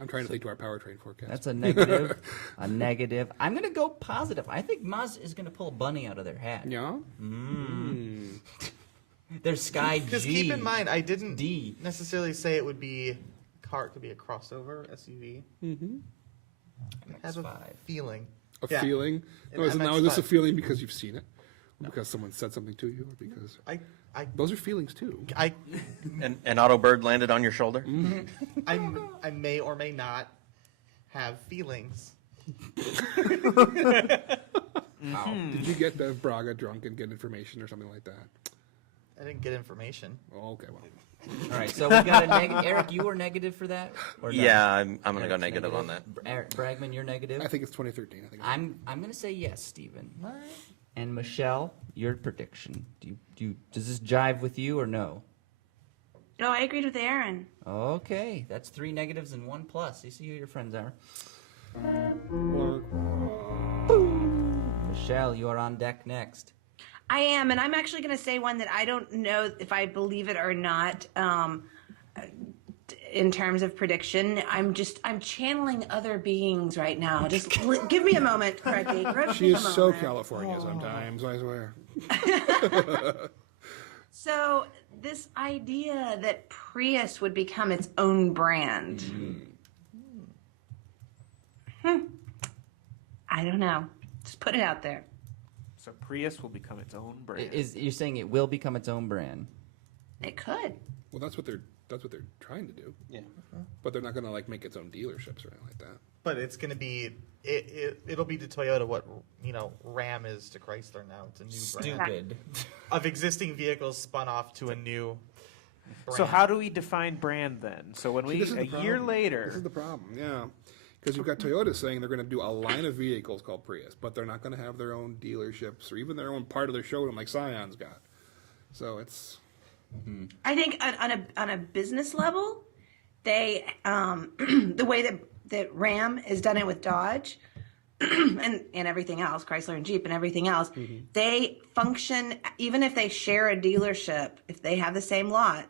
I'm trying to think to our powertrain forecast. That's a negative. A negative. I'm going to go positive. I think Mazda is going to pull a bunny out of their hat. yeah. There's Sky G. Because keep in mind, I didn't D. necessarily say it would be car. It could be a crossover SUV. Mm-hmm. I have a X5. feeling. A feeling? An Now, is this a MX-5. feeling because you've seen it? Because someone said something to you? Or because those are feelings, too. And Autobird landed on your shoulder? I may or may not have feelings. Did you get the Braga drunk and get information or something like that? I didn't get information. Oh, okay, well. All right, so we've got a negative. Eric, you were negative for that? Or no? Yeah, I'm going to go Eric's negative on that. Eric Bragman, you're negative? I think it's 2013. I think I'm going to say yes, Stephen. And Michelle, your prediction. Does this jive with you or no? No, I agreed with Aaron. Okay, that's 3 negatives and 1 plus. You see who your friends are. Michelle, you are on deck next. I am, and I'm actually going to say one that I don't know if I believe it or not. In terms of prediction, I'm channeling other beings right now. Just give me a moment, Craigie. she is so California sometimes, I swear. So this idea that Prius would become its own brand. I don't know. Just put it out there. So Prius will become its own brand. You're saying it will become its own brand? It could. Well, that's what they're trying to do. Yeah. But they're not going to like make its own dealerships or anything like that. But it's going to be it'll be to Toyota what Ram is to Chrysler now. It's a new brand Stupid. of existing vehicles spun off to a new brand. So how do we define brand then? So when See, this is the year problem. later, This is the problem, yeah. Because you've got Toyota saying they're going to do a line of vehicles called Prius, but they're not going to have their own dealerships or even their own part of their showroom like Scion's got. So it's... I think on a business level, they the way that Ram has done it with Dodge and everything else, Chrysler and Jeep and everything else, they function even if they share a dealership. If they have the same lot,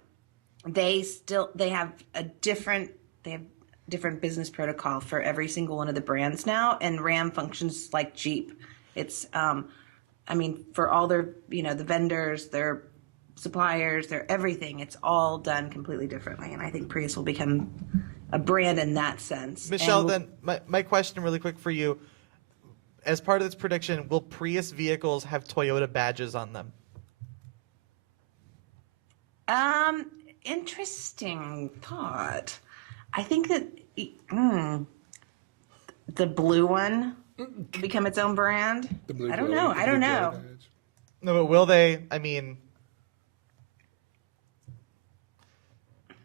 they have different business protocol for every single one of the brands now, and Ram functions like Jeep. It's for all their the vendors, their suppliers, their everything, it's all done completely differently, and I think Prius will become a brand in that sense. Michelle, then my question really quick for you. As part of this prediction, will Prius vehicles have Toyota badges on them? Interesting thought. I think that the blue one will become its own brand. The blue I don't glow- know. the I don't blue glow know. badge. No, but will they? I mean,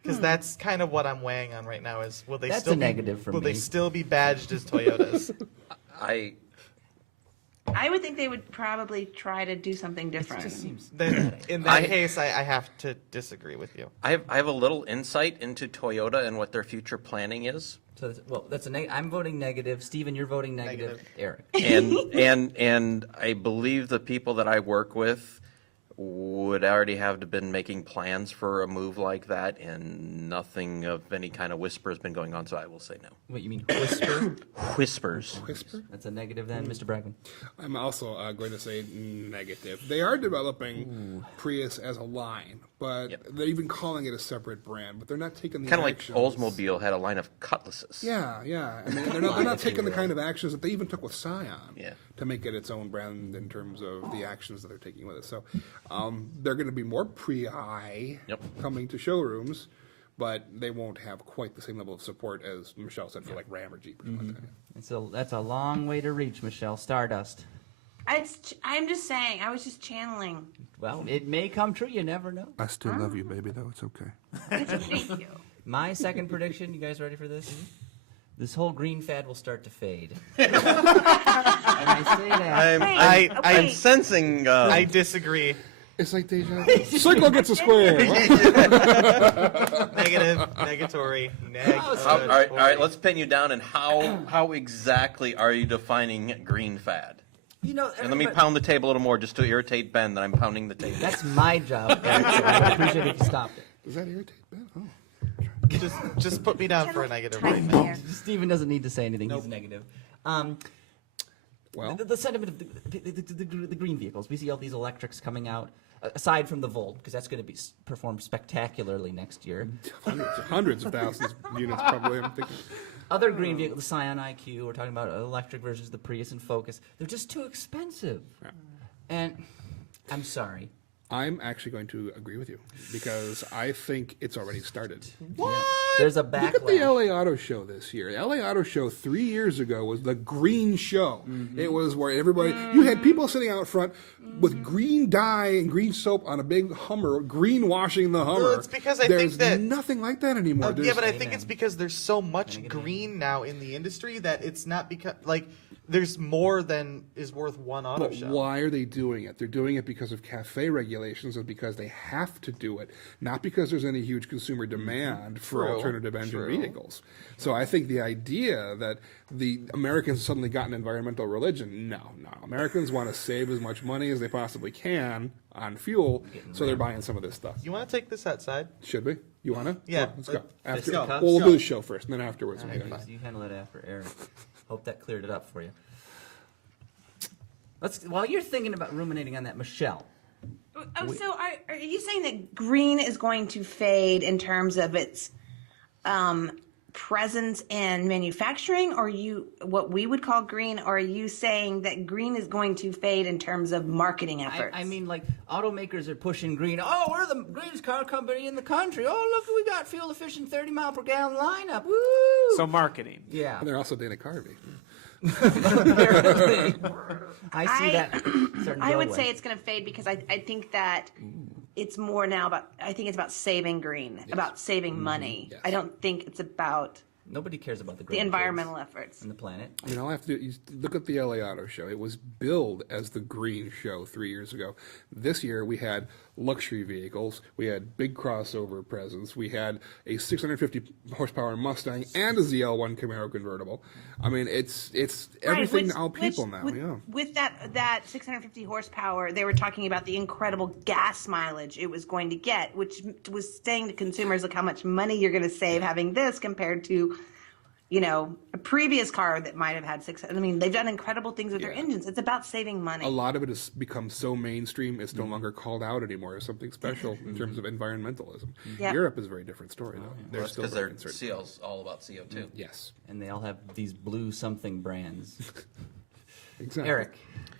because that's kind of what I'm weighing on right now. Is will they That's still a negative for will me. they still be badged as Toyotas? I would think they would probably try to do something different. Then in that case, I have to disagree with you. I have a little insight into Toyota and what their future planning is. So that's I'm voting negative. Stephen, you're voting negative. Eric. And I believe the people that I work with would already have been making plans for a move like that, and nothing of any kind of whisper has been going on, so I will say no. What you mean whisper? Whispers. Whisper? That's a negative then, Mr. Bragman. I'm also going to say negative. They are developing Prius as a line, but they're even calling it a separate brand, but they're not taking the Kind of like actions. Oldsmobile had a line of cutlasses. Yeah. I mean, they're not taking the kind of actions that they even took with Scion to make it its own brand in terms of the actions that they're taking with it. So they're going to be more pre-I coming to showrooms, but they won't have quite the same level of support as Michelle said for like Ram or Jeep or something like that. That's a long way to reach, Michelle. Stardust. I'm just saying. I was just channeling. Well, it may come true. You never know. I still love you, baby, though. It's okay. Thank you. My second prediction. You guys ready for this? This whole green fad will start to fade. And I say that. I'm sensing. I disagree. It's like deja vu. Signal gets a square. Negative, negatory, All right. Let's pin you down. And how exactly are you defining green fad? You know, And let me pound the table a little more just to irritate Ben that I'm pounding the table. That's my job. Eric, so I would appreciate if you stopped it. Does that irritate Ben? Oh. Just put me down for a negative Tight right now. there. Stephen doesn't need to say anything. He's negative. Well, The sentiment of the green vehicles. We see all these electrics coming out. aside from the Volt, because that's going to be perform spectacularly next year. Hundreds of thousands of units probably. I'm thinking. Other green vehicles, the Scion IQ, we're talking about electric versions, the Prius and Focus. They're just too expensive. Yeah. And I'm sorry. I'm actually going to agree with you because I think it's already started. What? There's a Look backlash. at the LA Auto Show this year. LA Auto Show 3 years ago was the green show. It was where everybody, you had people sitting out front with green dye and green soap on a big Hummer, greenwashing the Hummer. Well, it's because I There's think that nothing like that anymore. yeah, There's- but I think it's because there's so much green now in the industry that it's not because like there's more than is worth one auto But show. why are they doing it? They're doing it because of cafe regulations and because they have to do it, not because there's any huge consumer demand for True, alternative engine true. vehicles. So I think the idea that the Americans suddenly got an environmental religion, no. Americans want to save as much money as they possibly can on fuel, so they're buying some of this stuff. You want to take this outside? Should we? You want to? Yeah, Let's go. let's After, go. well, we'll Let's do go. the show first, and then afterwards. All we'll right, get it. you handle it after Eric. Hope that cleared it up for you. While you're thinking about ruminating on that, Michelle. So are you saying that green is going to fade in terms of its presence in manufacturing, or what we would call green, or are you saying that green is going to fade in terms of marketing efforts? I mean, like, automakers are pushing green. Oh, we're the greenest car company in the country. Oh, look, we got fuel efficient 30 mile per gallon lineup. Woo! So marketing. Yeah. And they're also Dana Carvey. Apparently. I see that starting to I go would away. say it's going to fade because I think that it's more now about, I think it's about saving green, about saving money. Yes. I don't think it's about Nobody cares about the the green environmental efforts. and the planet. I mean, all I have to do is look at the LA Auto Show. It was billed as the green show 3 years ago. This year we had luxury vehicles, we had big crossover presence, we had a 650 horsepower Mustang and a ZL1 Camaro convertible. I mean, it's everything to all people now. Yeah. With that 650 horsepower, they were talking about the incredible gas mileage it was going to get, which was saying to consumers, look how much money you're going to save having this compared to, a previous car that might have had 600. I mean, they've done incredible things with their engines. It's about saving money. A lot of it has become so mainstream, it's no longer called out anymore as something special in terms of environmentalism. Yep. Europe is a very different story, though. They're That's still because very their concerned. CL's all about CO2. Yes, And they all have these blue something brands. exactly. Eric,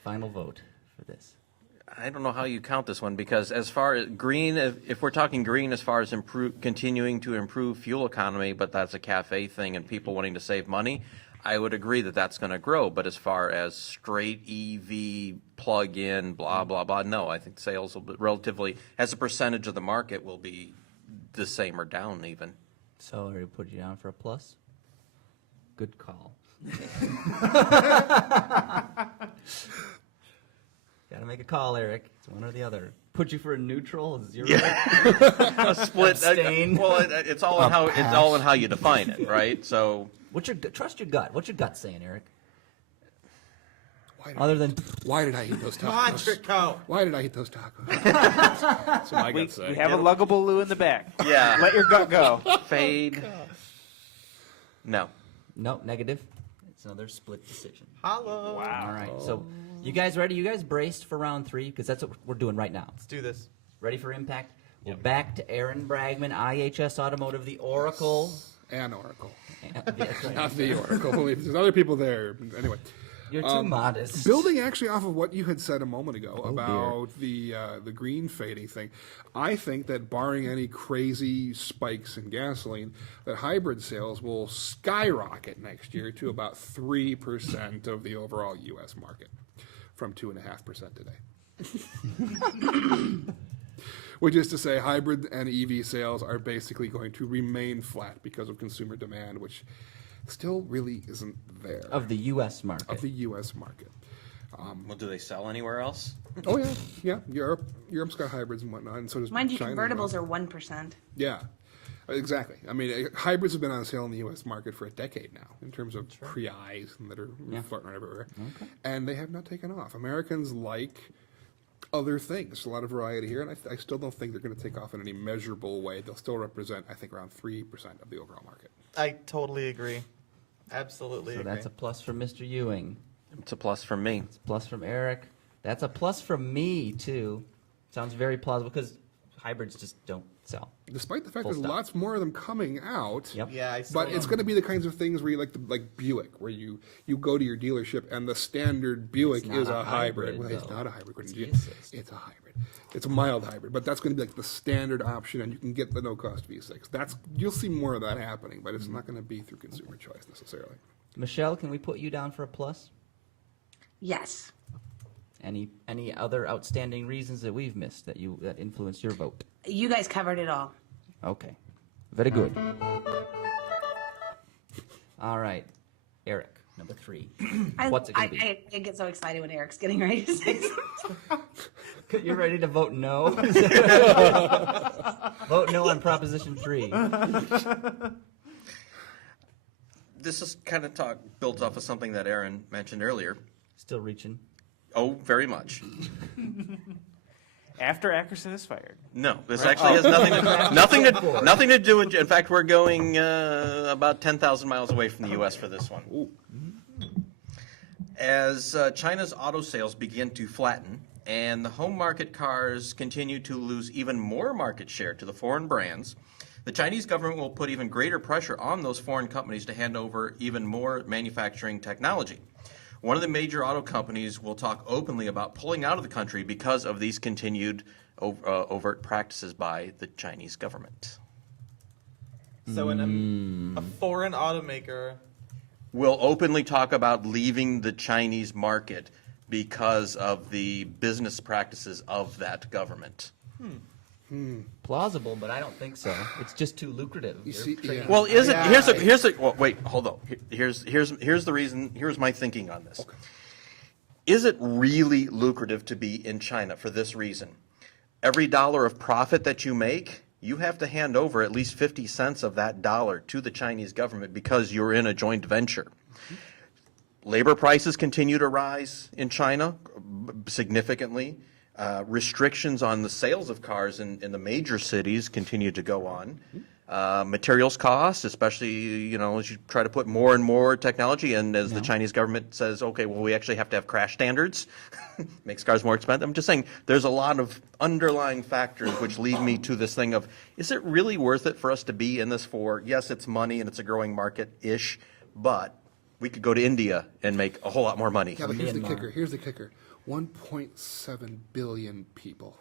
final vote for this. I don't know how you count this one because as far as green, if we're talking green as far as continuing to improve fuel economy, but that's a cafe thing and people wanting to save money, I would agree that that's going to grow. But as far as straight EV, plug-in, blah, blah, blah, no. I think sales will be relatively, as a percentage of the market, will be the same or down even. So I put you down for a plus. Good call. Gotta make a call, Eric. It's one or the other. Put you for a neutral, a zero. A split. Abstain. It's all in how you define it, right? So Trust your gut. What's your gut saying, Eric? Why did I eat those Come on, tacos? Tricko. Why did I eat those tacos? That's what I We, got to say. we have a luggable Lou in the back. yeah, Let your gut go. fade. No. No, negative. It's another split decision. Hello. Wow. All right. So, you guys ready? You guys braced for round 3? Because that's what we're doing right now. Let's do this. Ready for impact? We're back to Aaron Bragman, IHS Automotive, the Oracle. And Oracle. That's right. Not the Oracle. Believe me. There's other people there. Anyway. You're too modest. Building actually off of what you had said a moment ago about the green fading thing, I think that barring any crazy spikes in gasoline, that hybrid sales will skyrocket next year to about 3% of the overall U.S. market, from 2.5% today. Which is to say, hybrid and EV sales are basically going to remain flat because of consumer demand, which still really isn't there. Of the U.S. market. Of the U.S. market. Well, do they sell anywhere else? Oh yeah. Europe's got hybrids and whatnot, and so does Mind you, China. convertibles are 1%. Yeah, exactly. I mean, hybrids have been on sale in the U.S. market for a decade now, in terms of pre-Is that are floating around everywhere, and they have not taken off. Americans like other things, a lot of variety here, and I still don't think they're going to take off in any measurable way. They'll still represent, I think, around 3% of the overall market. I totally agree. Absolutely So agree. that's a plus from Mr. Ewing. It's a plus from me. It's a plus from Eric. That's a plus from me, too. Sounds very plausible because hybrids just don't sell. Despite the fact Full there's stop. lots more of them coming out. Yep. Yeah, I still But it's don't- going to be the kinds of things where you like Buick, where you go to your dealership and the standard Buick not is a a hybrid. hybrid, Well, it's though. not a hybrid. It's It's, V6. it's a hybrid. It's a mild hybrid, but that's going to be like the standard option, and you can get the no-cost V6. You'll see more of that happening, but it's not going to be through consumer choice necessarily. Michelle, can we put you down for a plus? Yes. Any other outstanding reasons that we've missed that influenced your vote? You guys covered it all. Okay, very good. All right, Eric, number 3. What's it gonna be? I get so excited when Eric's getting ready to say something. You're ready to vote no? Vote no on Proposition 3. This is kind of builds off of something that Aaron mentioned earlier. Still reaching. Oh, very much. After Ackerson is fired. No, this actually has nothing to do with. In fact, we're going about 10,000 miles away from the U.S. for this one. As China's auto sales begin to flatten and the home market cars continue to lose even more market share to the foreign brands, the Chinese government will put even greater pressure on those foreign companies to hand over even more manufacturing technology. One of the major auto companies will talk openly about pulling out of the country because of these continued overt practices by the Chinese government. So a foreign automaker. Will openly talk about leaving the Chinese market because of the business practices of that government. Plausible, but I don't think so. It's just too lucrative. You see, yeah. Well, is it? Yeah. Well, wait, hold on. Here's the reason. Here's my thinking on this. Is it really lucrative to be in China for this reason? Every dollar of profit that you make, you have to hand over at least 50 cents of that dollar to the Chinese government because you're in a joint venture. Labor prices continue to rise in China significantly. Restrictions on the sales of cars in the major cities continue to go on. Materials costs, especially as you try to put more and more technology, and as the Chinese government says, okay, well, we actually have to have crash standards, makes cars more expensive. I'm just saying there's a lot of underlying factors which lead me to this thing of, is it really worth it for us to be in this for, yes, it's money and it's a growing market-ish, but we could go to India and make a whole lot more money. Yeah, but here's the Myanmar. kicker. Here's the kicker. 1.7 billion people.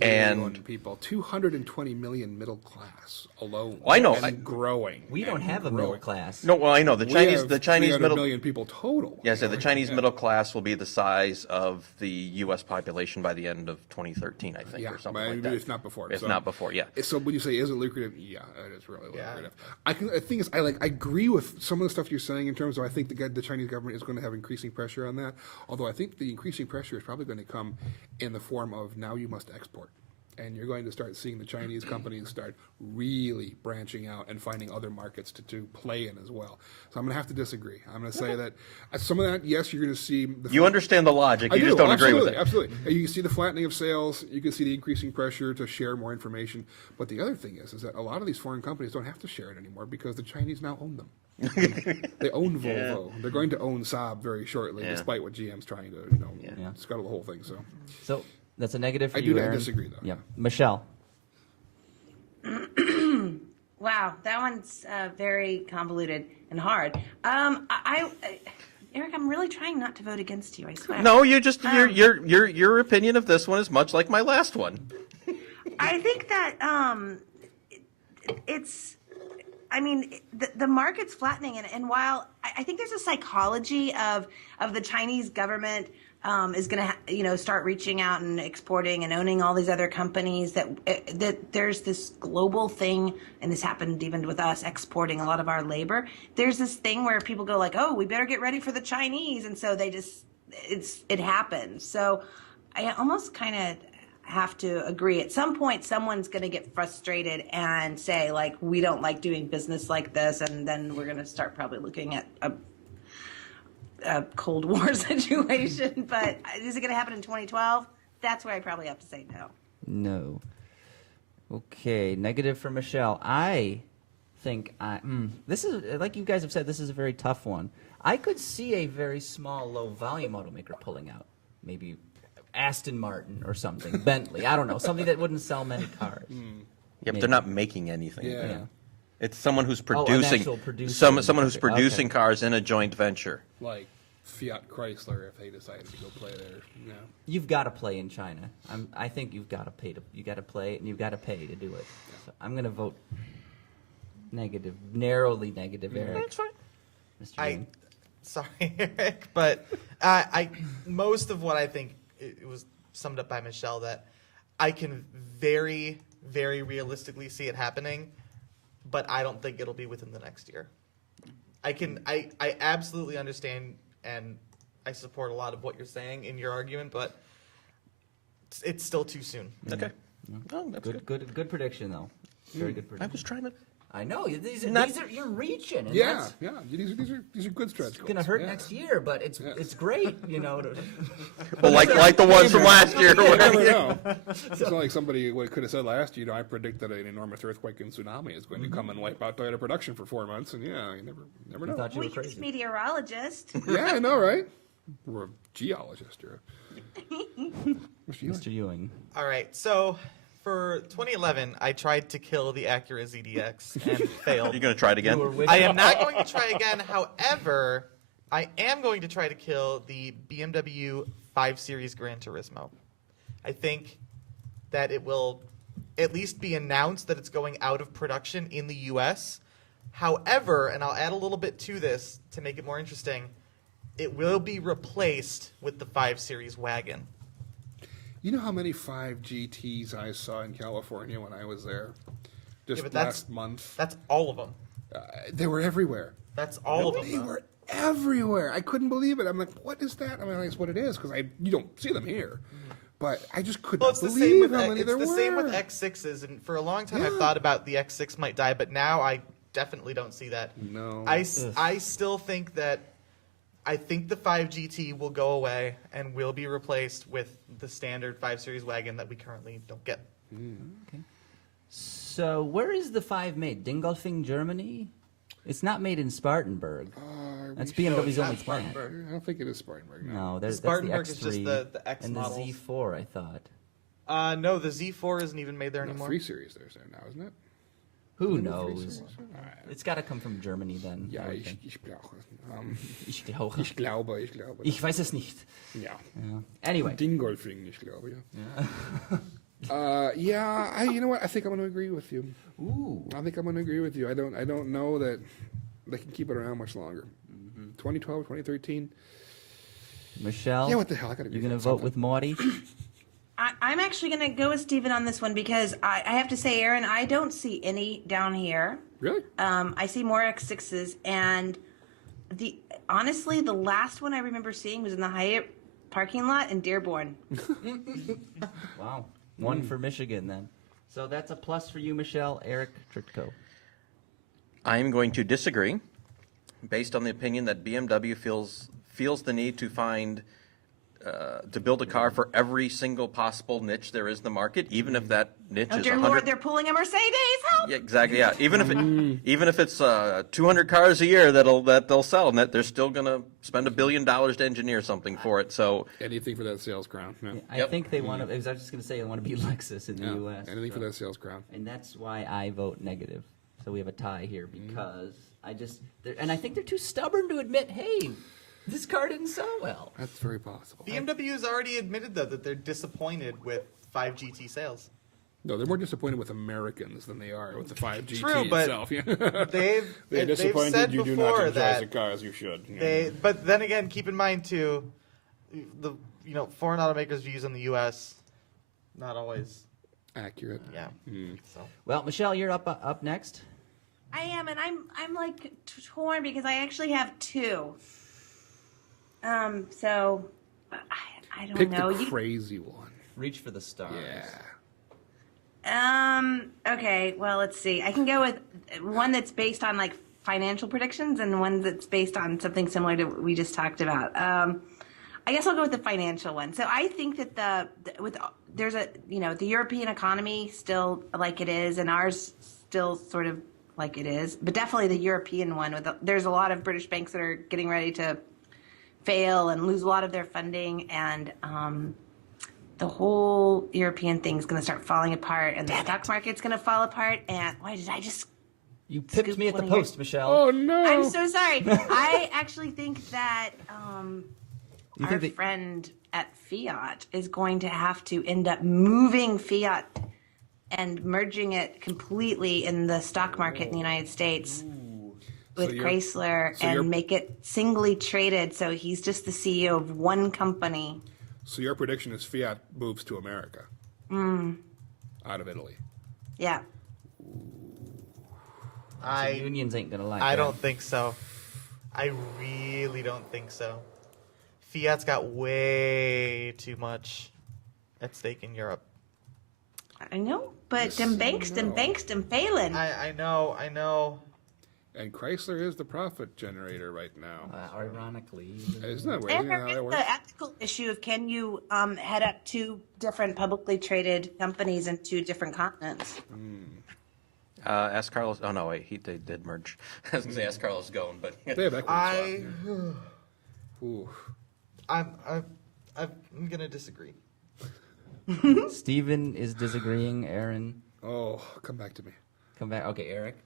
And Billion people. 220 million middle class alone. Well, I know. And growing. We don't have a middle class. no, well, I know the We Chinese have the Chinese 300 middle million people total. Yes, the Chinese middle class will be the size of the U.S. population by the end of 2013, I think, Yeah, or something but like that. it's not before. If so, not before, yeah. So when you say is it lucrative? Yeah, it is really Yeah. lucrative. The thing is, I agree with some of the stuff you're saying in terms of I think the Chinese government is going to have increasing pressure on that. Although I think the increasing pressure is probably going to come in the form of now you must export. And you're going to start seeing the Chinese companies start really branching out and finding other markets to play in as well. So I'm going to have to disagree. I'm going to say that some of that, yes, you're going to see. You understand the logic, I you do, just don't agree with it. Absolutely. And you can see the flattening of sales. You can see the increasing pressure to share more information. But the other thing is that a lot of these foreign companies don't have to share it anymore because the Chinese now own them. They own Volvo. They're going to own Saab very shortly, Yeah. despite what GM's trying to, Yeah. scuttle the whole thing. So That's a negative for I you, do Aaron. disagree, though. Yeah. Michelle. Wow, that one's very convoluted and hard. Eric, I'm really trying not to vote against you. I swear. No, you just your opinion of this one is much like my last one. I think that it's. I mean, the market's flattening, and while I think there's a psychology of the Chinese government is going to start reaching out and exporting and owning all these other companies, that there's this global thing, and this happened even with us exporting a lot of our labor. There's this thing where people go like, oh, we better get ready for the Chinese, and so it happens. So I almost kind of have to agree. At some point, someone's going to get frustrated and say, like, we don't like doing business like this, and then we're going to start probably looking at a Cold War situation. But is it going to happen in 2012? That's where I probably have to say no. No. Okay, negative for Michelle. I think this is, like you guys have said, this is a very tough one. I could see a very small, low volume automaker pulling out. Maybe Aston Martin or something, Bentley. I don't know, something that wouldn't sell many cars. Yeah, but they're not making anything. Yeah. It's someone who's an producing, actual producer. someone who's Okay. producing cars in a joint venture. Like Fiat Chrysler, if they decided to go play there. Yeah. You've got to play in China. I think you've got to pay and you've got to pay to do it. So I'm going to vote negative, narrowly negative, Eric. That's fine. Mr. Young. Sorry, Eric, but I most of what I think it was summed up by Michelle, that I can very, very realistically see it happening, but I don't think it'll be within the next year. I absolutely understand, and I support a lot of what you're saying in your argument, but it's still too soon. Okay. Oh, that's good. Good prediction though. Very good I prediction. was trying to. I know these are you're reaching. And Yeah, that's yeah. These are good stretch goals. gonna hurt Yeah. next year, but it's great, you know. Well, like the ones from last year. You never know. It's not like somebody could have said last year, I predict that an enormous earthquake and tsunami is going to come and wipe out Toyota production for 4 months, and yeah, you never know. thought you were Week's crazy. meteorologist. Yeah, I know, right? We're a geologist here. Mr. Ewing. All right, so for 2011, I tried to kill the Acura ZDX and failed. You're going to try it again? I am not going to try again. However, I am going to try to kill the BMW 5 Series Gran Turismo. I think that it will at least be announced that it's going out of production in the U.S. However, and I'll add a little bit to this to make it more interesting, it will be replaced with the 5 Series wagon. You know how many 5 GTs I saw in California when I was there? Just but that's- last month. That's all of them. They were everywhere. That's all of them. They though. were everywhere. I couldn't believe it. I'm like, what is that? I mean, that's what it is, because you don't see them here. But I just could Well, not it's the same believe with how many there were. it's the same with X6s, and for a long time I've Yeah. thought about the X6 might die, but now I definitely don't see that. No. I still think that I think the 5 GT will go away and will be replaced with the standard 5 Series wagon that we currently don't get. So where is the 5 made? Dingolfing, Germany? It's not made in Spartanburg. That's BMW's only plant. I don't think it is Spartanburg. No. No, that's Spartanburg the is X3 just the X and models. the Z4, I thought. No, the Z4 isn't even made there No, anymore. 3 Series there's there now, isn't it? Who Isn't it 3 knows? Series? It's got to come from Germany then. Ja, I would ich think. glaube. Ich glaube. Ich glaube. Ich weiß es nicht. Ja. Yeah. Anyway. Dingolfing, ich glaube, yeah. You know what? I think I'm going to agree with you. Ooh. I think I'm going to agree with you. I don't know that they can keep it around much longer. 2012, 2013. Michelle, Yeah, what the hell? I got to you're going to vote with Maudie? I'm actually going to go with Steven on this one because I have to say, Aaron, I don't see any down here. Really? I see more X6s, and honestly, the last one I remember seeing was in the Hyatt parking lot in Dearborn. Wow. One for Michigan then. So that's a plus for you, Michelle. Eric Tritko. I'm going to disagree, based on the opinion that BMW feels the need to find to build a car for every single possible niche there is in the market, even if that niche Oh is dear 100. Lord, they're pulling a Mercedes! Help! Yeah, exactly. Yeah, even if it's 200 cars a year that they'll sell, and that they're still going to spend $1 billion to engineer something for it. So Anything for that sales crown. Yeah. I think they want to. I was just going to say they want to be Lexus in the U.S. Anything for that sales crown. And that's why I vote negative. So we have a tie here because and I think they're too stubborn to admit, hey, this car didn't sell well. That's very possible. BMW has already admitted, though, that they're disappointed with 5 GT sales. No, they're more disappointed with Americans than they are with the 5 GT True, but itself. Yeah. They're They're disappointed said you do before not enjoy that the car as you should. Yeah. But then again, keep in mind too, the foreign automakers' views on the U.S. not always. Accurate. Yeah. So Well, Michelle, you're up next. I am, and I'm like torn because I actually have 2. So I don't Pick know. the crazy one. Reach for the stars. Yeah. Okay. Well, let's see. I can go with one that's based on like financial predictions and one that's based on something similar to what we just talked about. I guess I'll go with the financial one. So I think that there's the European economy still like it is, and ours still sort of like it is, but definitely the European one. There's a lot of British banks that are getting ready to fail and lose a lot of their funding, and the whole European thing's going to start falling apart, and the stock market's going to fall apart. And why did I just? You pipped me at the one of your- post, Michelle. Oh no! I'm so sorry. I actually think that You our think that- friend at Fiat is going to have to end up moving Fiat and merging it completely in the stock market in the United States with Chrysler you're- and make it singly traded. So he's just the CEO of one company. So your prediction is Fiat moves to America, out of Italy. Yeah. The unions ain't gonna like I that. don't think so. I really don't think so. Fiat's got way too much at stake in Europe. I know, but them banks failing. I know. And Chrysler is the profit generator right now. Ironically. Isn't that And crazy there how is that works? the ethical issue of can you head up two different publicly traded companies in two different continents? Ask Carlos. Oh no, wait, they did merge. I was gonna say ask Carlos going, but They have equity swap. Ooh. I'm gonna disagree. Steven is disagreeing. Aaron, Oh, come back to me. come back. Okay, Eric.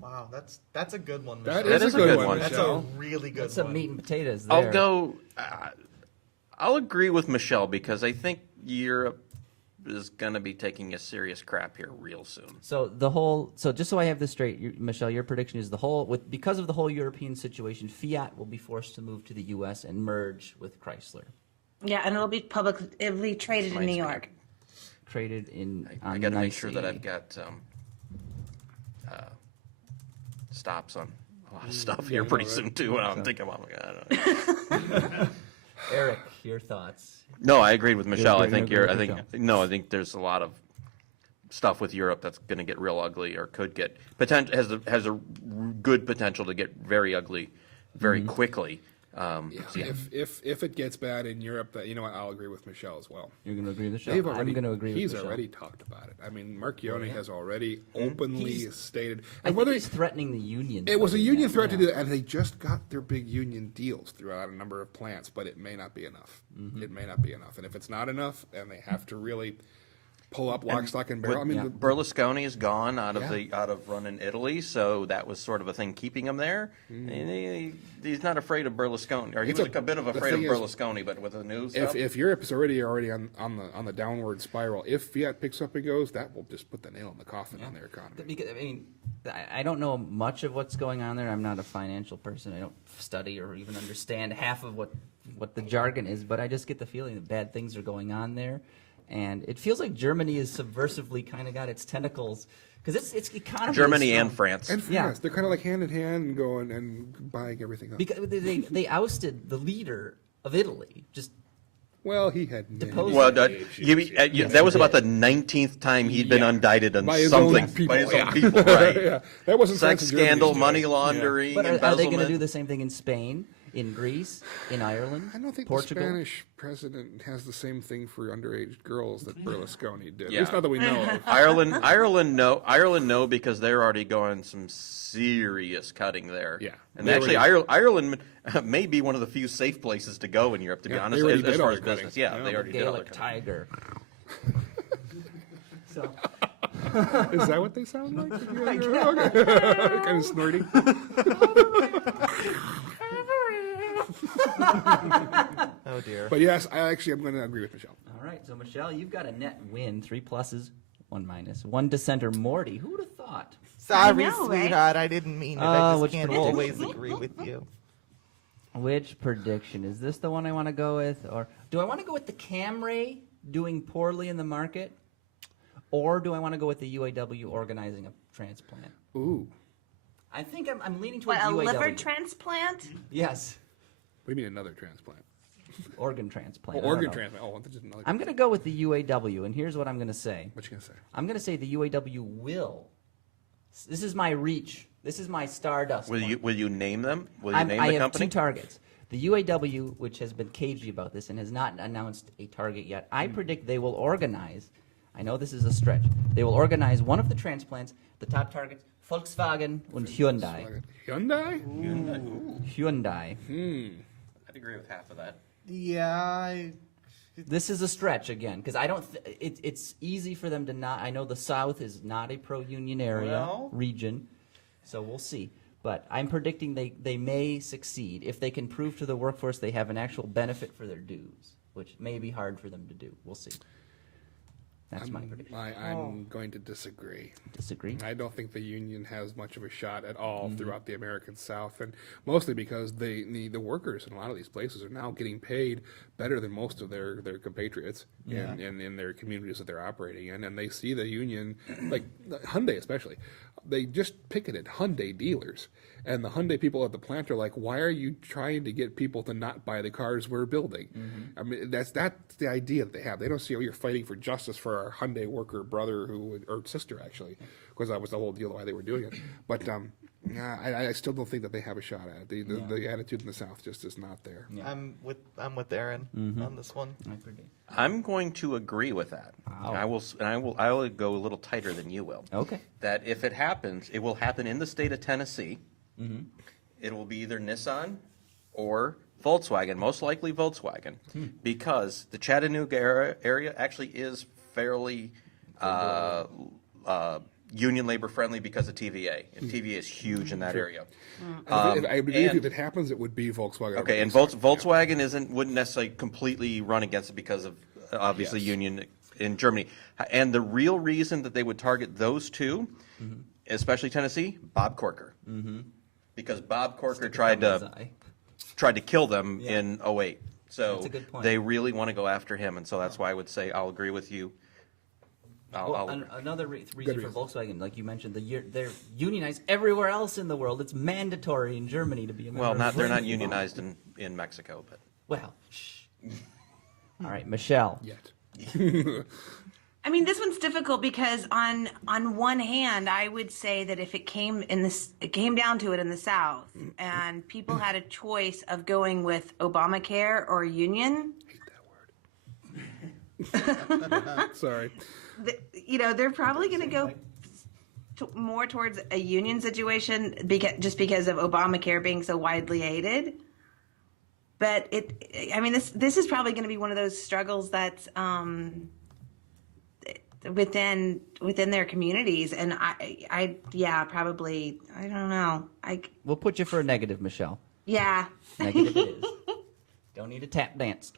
Wow, that's a good one. That Michelle. is a good one, That's Michelle. a really good That's some one. meat and potatoes there. I'll go. I'll agree with Michelle because I think Europe is gonna be taking a serious crap here real soon. So just so I have this straight, Michelle, your prediction is because of the whole European situation, Fiat will be forced to move to the U.S. and merge with Chrysler, Yeah, and it'll be traded in New York. traded in. I got to make sure that I've got stops on a lot of stuff here pretty soon too. And I'm thinking, oh my god. Eric, your thoughts? No, I agreed with Michelle. I agree think with I Michelle. think there's a lot of stuff with Europe that's going to get real ugly, or could get has a good potential to get very ugly, very quickly. So, yeah. If it gets bad in Europe, you know what? I'll agree with Michelle as well. You're going to agree with Michelle? They've already, I'm going to agree with he's Michelle. already talked about it. I mean, Marchione has already openly stated. I And think whether he's threatening the union. it was a union threat to do that, and they just got their big union deals throughout a number of plants, but it may not be enough. It may not be enough, and if it's not enough, and they have to really pull up lock, stock, and barrel. I mean, Berlusconi is gone out of Yeah. out of running Italy, so that was sort of a thing keeping him there. And he's not afraid of Berlusconi, or he It's was a bit of the afraid of thing is, Berlusconi, but with the new stuff. if Europe is already on the downward spiral, if Fiat picks up and goes, that will just put the nail in the coffin on their economy. Because, I mean, I don't know much of what's going on there. I'm not a financial person. I don't study or even understand half of what the jargon is, but I just get the feeling that bad things are going on there. And it feels like Germany is subversively kind of got its tentacles, because its economy Germany is and strong. France. And France, Yeah. they're kind of like hand in hand and going and buying everything up. Because they ousted the leader of Italy. Just Well, he had many Deposed. Well, issues. that was about the 19th time he'd been indicted on By his something own people. by his own Yeah. people, right? Yeah, that wasn't Sex France and Germany's scandal, doing. money laundering, but are they going to do embezzlement. the same thing in Spain, in Greece, in Ireland, I don't think Portugal? the Spanish president has the same thing for underage girls that Berlusconi did. At Yeah. least not that we know of. Ireland, no, because they're already going some serious cutting there. Yeah. and They actually, already- Ireland may be one of the few safe places to go in Europe, to be Yeah, honest, they already as did far all as the cutting. business. Yeah, Yeah. they already did all their Gaelic cutting. tiger. So Is that what they sound like? Okay. Kind of snorting. Oh dear. But yes, I'm going to agree with Michelle. all right, so Michelle, you've got a net win, 3 pluses, 1 minus, 1 dissenter. Morty, who would have thought? Sorry, I know, right? sweetheart. I didn't mean it. Oh, I which just can't prediction? always agree with you. Which prediction? Is this the one I want to go with? Or do I want to go with the Camry doing poorly in the market? Or do I want to go with the UAW organizing a transplant? Ooh. I think I'm leaning What, towards a UAW. liver transplant? Yes. What do you mean another transplant? Organ transplant. Oh, I don't organ know. transplant. Oh, that's just another. I'm going to go with the UAW, and here's what I'm going to say. What you going to say? I'm going to say the UAW will. This is my reach. This is my stardust. Will one. you name them? Will you I name have the company? 2 targets. The UAW, which has been cagey about this and has not announced a target yet, I predict they will organize. I know this is a stretch. They will organize one of the transplants. The top targets: Volkswagen and Hyundai. Hyundai? Hyundai. I'd agree with half of that. Yeah, This is a stretch again because I don't. It's easy for them to not. I know the South is not a pro-union area region, so we'll see. But I'm predicting they may succeed if they can prove to the workforce they have an actual benefit for their dues, which may be hard for them to do. We'll see. That's my prediction. I'm going to disagree. Disagree? I don't think the union has much of a shot at all throughout the American South, and mostly because the workers in a lot of these places are now getting paid better than most of their compatriots in their communities that they're operating in, and they see the union, like Hyundai especially, they just picketed Hyundai dealers. And the Hyundai people at the plant are like, why are you trying to get people to not buy the cars we're building? I mean, that's the idea that they have. They don't see, you're fighting for justice for our Hyundai worker brother or sister, actually, because that was the whole deal why they were doing it. But I still don't think that they have a shot at it. The attitude in the South just is not there. Yeah. I'm with Aaron on this one. I predict. I'm going to agree with that. Wow. I will go a little tighter than you will. Okay. That if it happens, it will happen in the state of Tennessee. It will be either Nissan or Volkswagen, most likely Volkswagen, because the Chattanooga area actually is fairly union labor friendly because of TVA, and TVA is huge in that area. I agree with you. If it happens, it would be Volkswagen. Okay, and Volkswagen wouldn't necessarily completely run against it because of obviously union in Germany. And the real reason that they would target those two, especially Tennessee, Bob Corker. Because Bob Corker tried to kill them in 08. So That's a good point. they really want to go after him, and so that's why I would say I'll agree with you. Another reason for Volkswagen, like you mentioned, they're unionized everywhere else in the world. It's mandatory in Germany to be a member. Well, they're not unionized in Mexico, but well, shh. All right, Michelle. Yet. I mean, this one's difficult because on one hand, I would say that if it came down to it in the South, and people had a choice of going with Obamacare or union. Hate that word. Sorry. They're probably going to go more towards a union situation just because of Obamacare being so widely hated. But this is probably going to be one of those struggles that's within their communities, and I probably, I don't know. We'll put you for a negative, Michelle. Yeah. Negative it is. Don't need a tap dance.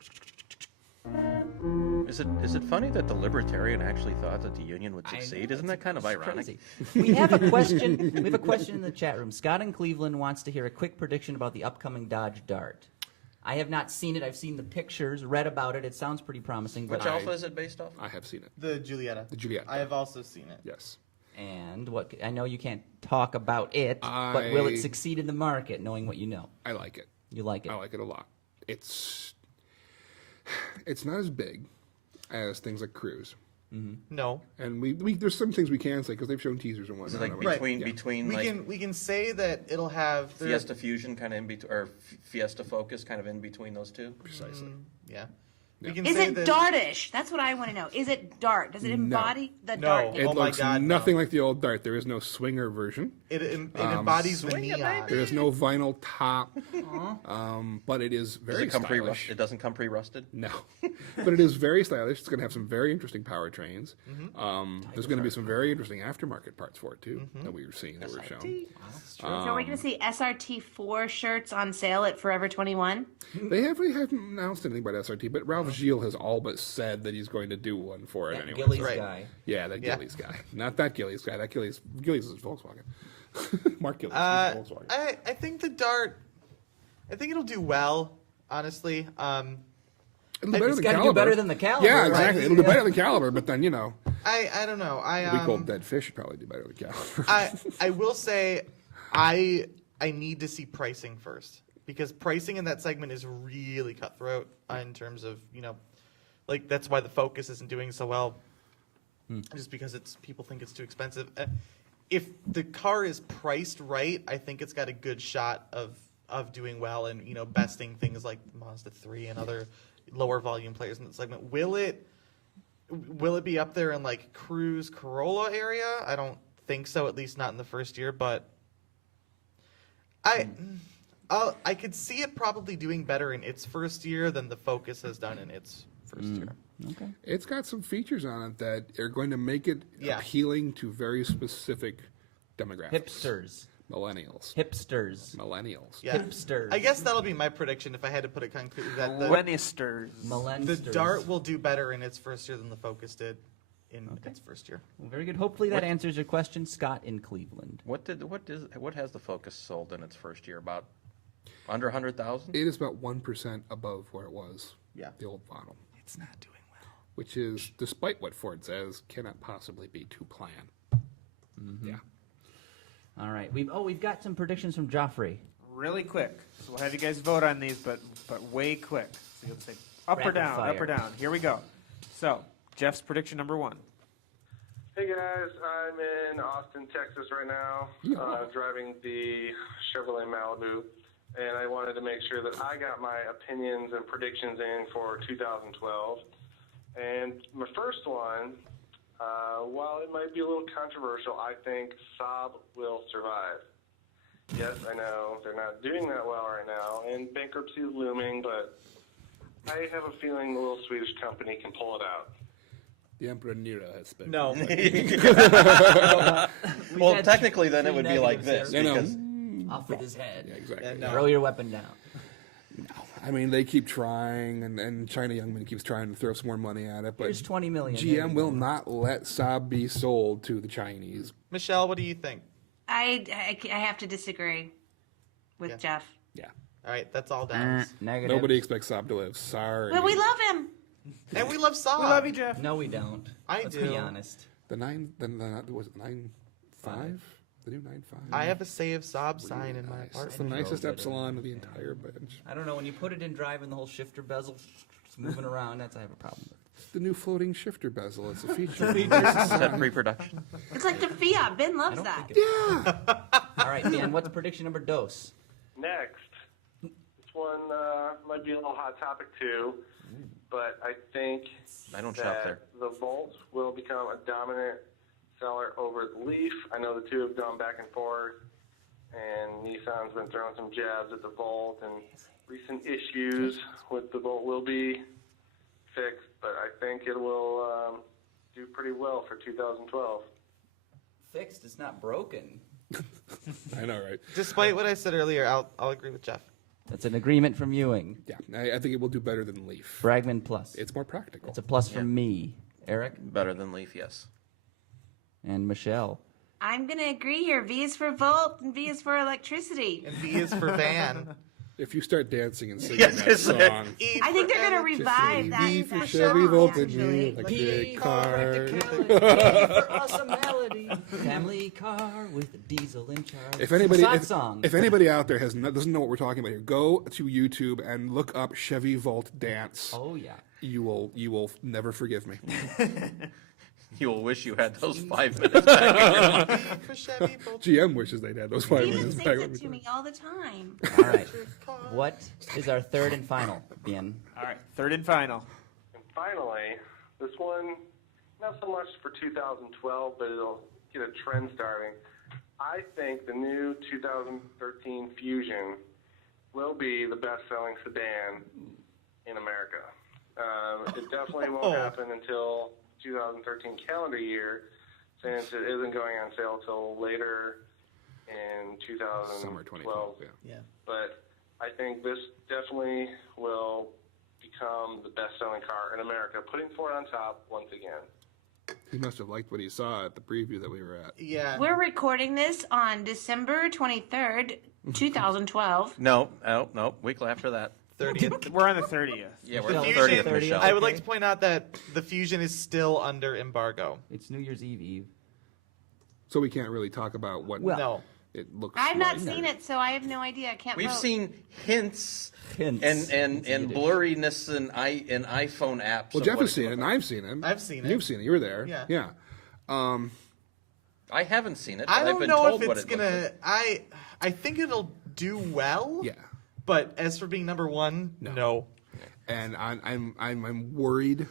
is it funny that the Libertarian actually thought that the union would succeed? Isn't that kind of ironic? Crazy. We have a question. We have a question in the chat room. Scott in Cleveland wants to hear a quick prediction about the upcoming Dodge Dart. I have not seen it. I've seen the pictures, read about it. It sounds pretty promising. Which alpha is it based off? I have seen it. The Giulietta. The Giulietta. I have also seen it. Yes. And what? I know you can't talk about it, but will it succeed in the market, knowing what you know? I like it. You like it? I like it a lot. It's not as big as things like Cruise. No. And we there's some things we can say because they've shown teasers and Is it whatnot. like Right. between We can say that it'll have Fiesta Fusion kind of in between, or Fiesta Focus kind of in between those two? Precisely. Yeah. Yeah. We can Is say it that Dartish? That's what I want to know. Is it Dart? Does it embody the No. Dart? It Oh my looks God, no. nothing like the old Dart. There is no swinger version. it embodies the neon. There is no vinyl top. But it is Does very it come stylish. pre-rusted? It doesn't come pre-rusted? No, but it is very stylish. It's going to have some very interesting powertrains. There's going to be some very interesting aftermarket parts for it too that we were seeing, that were shown. So are we going to see SRT4 shirts on sale at Forever 21? They haven't announced anything about SRT, but Ralph Gilles has all but said that he's going to do one for it That anyway. Gillies Right. guy. Yeah, that Yeah. Gillies guy, not that Gillies guy. That Gillies is Volkswagen. Mark Gillies is Volkswagen. I think the Dart. I think it'll do well. Honestly. It'll do better It's than got to do Caliber. better than the Caliber. Yeah, right? exactly. It'll do better than Caliber, but then I don't know. a week old dead fish would probably do better than Caliber. I will say I need to see pricing first, because pricing in that segment is really cutthroat in terms of, like, that's why the Focus isn't doing so well, just because people think it's too expensive. If the car is priced right, I think it's got a good shot of doing well and, besting things like Mazda 3 and other lower volume players in that segment. Will it be up there in like Cruise Corolla area? I don't think so, at least not in the first year, but I could see it probably doing better in its first year than the Focus has done in its first year. Okay. It's got some features on it that are going to make it Yeah. appealing to very specific demographics. Hipsters. Millennials. Hipsters. Yeah. Hipsters. I guess that'll be my prediction if I had to put it concretely. That the Lannisters. The Millensters. Dart will do better in its first year than the Focus did in its first year. Well, very good. Hopefully that answers your question, Scott in Cleveland. What has the Focus sold in its first year? About under 100,000? It is about 1% above where it was. Yeah. The old model. It's not doing well. Which is, despite what Ford says, cannot possibly be to plan. Yeah. All right. We've got some predictions from Joffrey. Really quick. So we'll have you guys vote on these, but way quick. So you'll say up or Rapid down, fire. up or down. Here we go. So, Jeff's prediction number 1. Hey guys, I'm in Austin, Texas right now, driving the Chevrolet Malibu, and I wanted to make sure that I got my opinions and predictions in for 2012. And my first one, while it might be a little controversial, I think Saab will survive. Yes, I know they're not doing that well right now, and bankruptcy is looming, but I have a feeling the little Swedish company can pull it out. The Emperor Nero has spoken. No. Well, technically, then it would be like negatives this. there. Because Off with his head. Yeah, exactly. Yeah, no. Throw your weapon down. I mean, they keep trying, and China Youngman keeps trying to throw some more money at it, but Here's 20 million. GM will not let Saab be sold to the Chinese. Michelle, what do you think? I have to disagree with Yeah. Jeff. Yeah. All right, that's all down. Negative. Nobody expects Saab to live. Sorry. But we love him. And we love Saab. We love you, Jeff. No, we don't. Let's do. be honest. The was it 9.5? The new 9.5? I have a Save Saab sign in my Nice. It's the apartment. nicest Real good. Epsilon of the entire bunch. I don't know. When you put it in drive and the whole shifter bezel moving around, I have a problem with. The new floating shifter bezel. It's a feature. is that pre-production? It's like the Fiat. Ben loves don't that. think it- All right, Dan, what's prediction number dos? Next, this one might be a little hot topic too, but I think I don't shop that there. the Volt will become a dominant seller over the Leaf. I know the two have gone back and forth, and Nissan's been throwing some jabs at the Volt, and recent issues with the Volt will be fixed, but I think it will do pretty well for 2012. Fixed. It's not broken. I know, right? Despite what I said earlier, I'll agree with Jeff. That's an agreement from Ewing. Yeah, I think it will do better than Leaf. Bragman plus. It's more practical. It's a plus from me. Eric Better than Leaf, yes. and Michelle. I'm going to agree here. V is for Volt and V is for electricity. And V is for van. If you start dancing and singing Yes, that yes, song, E I think for they're going to energy. revive that. V for that Chevy song, Voltage, actually. electric car. for awesome melody. Family car with a diesel in charge. If anybody, Sad song. if anybody out there doesn't know what we're talking about here, go to YouTube and look up Chevy Volt dance. Oh yeah. You will never forgive me. You will wish you had those 5 minutes back in your life. For Chevy Volt. GM wishes they'd had those 5 Steven minutes sings back. it to me all the time. All right. What is our third and final? Bien. All right, third and final. And finally, this one, not so much for 2012, but it'll get a trend starting. I think the new 2013 Fusion will be the best-selling sedan in America. It definitely won't happen until 2013 calendar year, since it isn't going on sale till later in 2012. Summer 2012, yeah. Yeah. But I think this definitely will become the best-selling car in America, putting Ford on top once again. He must have liked what he saw at the preview that we were at. Yeah. We're recording this on December 23rd, 2012. No, week after that. 30th. We're on the 30th. Yeah, we're Michelle, the Fusion. 30th, Michelle. I would like to point out that the Fusion is still under embargo. It's New Year's Eve. So we can't really talk about what Well, No. it looks I've not like. seen it, so I have no idea. I can't We've vote. seen hints Hints. and blurriness in iPhone apps. Well, of Jeff what has it seen could it, and look I've seen it. I've seen it. You've seen it. You were there. Yeah. Yeah. like. I haven't seen it. But I I've don't been know told if what it's it looks gonna. I think it'll do well. Yeah. But as for being number one, no. And I'm worried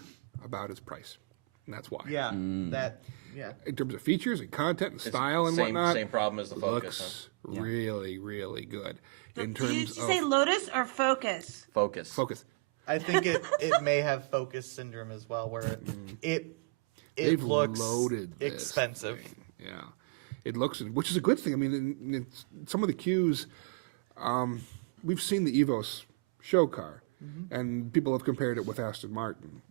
about its price, and that's why. Yeah. That. Yeah. In terms of features and content and It's style and same, whatnot, Same problem as the it Focus. looks really, really good. In Did you terms say of Lotus or Focus? Focus. Focus. I think it may have focus syndrome as well, where it They've looks loaded this expensive. thing. Yeah, it looks, which is a good thing. I mean, in some of the cues, we've seen the Evos show car, and people have compared it with Aston Martin,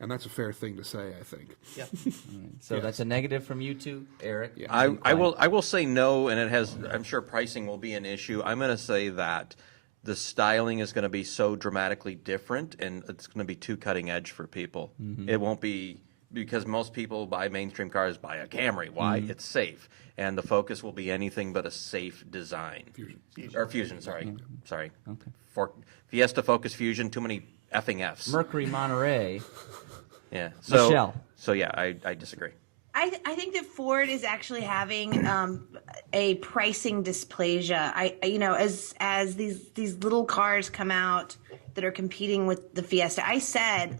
and that's a fair thing to say, I think. Yep. So that's a negative from you two, Eric. Yeah. I will say no, and it has. I'm sure pricing will be an issue. I'm going to say that the styling is going to be so dramatically different, and it's going to be too cutting edge for people. It won't be, because most people buy mainstream cars buy a Camry. Why? It's safe, and the Focus will be anything but a safe design. Fusion. Sorry. Okay. For Fiesta, Focus, Fusion. Too many effing Fs. Mercury Monterey. Yeah. So, Michelle. So yeah, I disagree. I think that Ford is actually having a pricing dysplasia. As these little cars come out that are competing with the Fiesta, I said,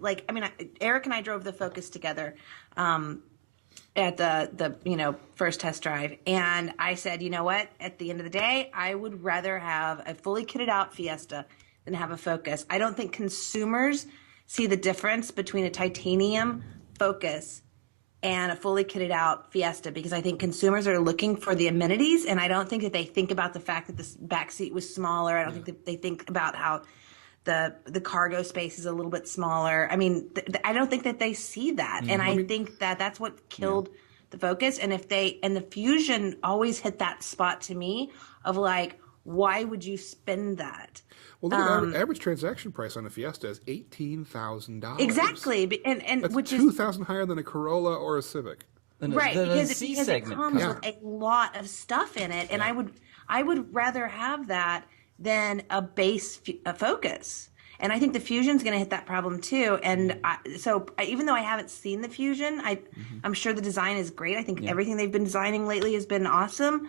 Eric and I drove the Focus together at the first test drive, and I said, you know what? At the end of the day, I would rather have a fully kitted out Fiesta than have a Focus. I don't think consumers see the difference between a titanium Focus and a fully kitted out Fiesta, because I think consumers are looking for the amenities, and I don't think that they think about the fact that the back seat was smaller. I don't think that they think about how the cargo space is a little bit smaller. I mean, I don't think that they see that, and I think that that's what killed the Focus. And the Fusion always hit that spot to me of like, why would you spend that? Well, the average transaction price on a Fiesta is $18,000. Exactly, and That's which is $2,000 higher than a Corolla or a Civic. right, because it comes car. with a lot of stuff in it, and I would rather have that than a base Focus. And I think the Fusion's going to hit that problem too. And even though I haven't seen the Fusion, I'm sure the design is great. I think everything they've been designing lately has been awesome.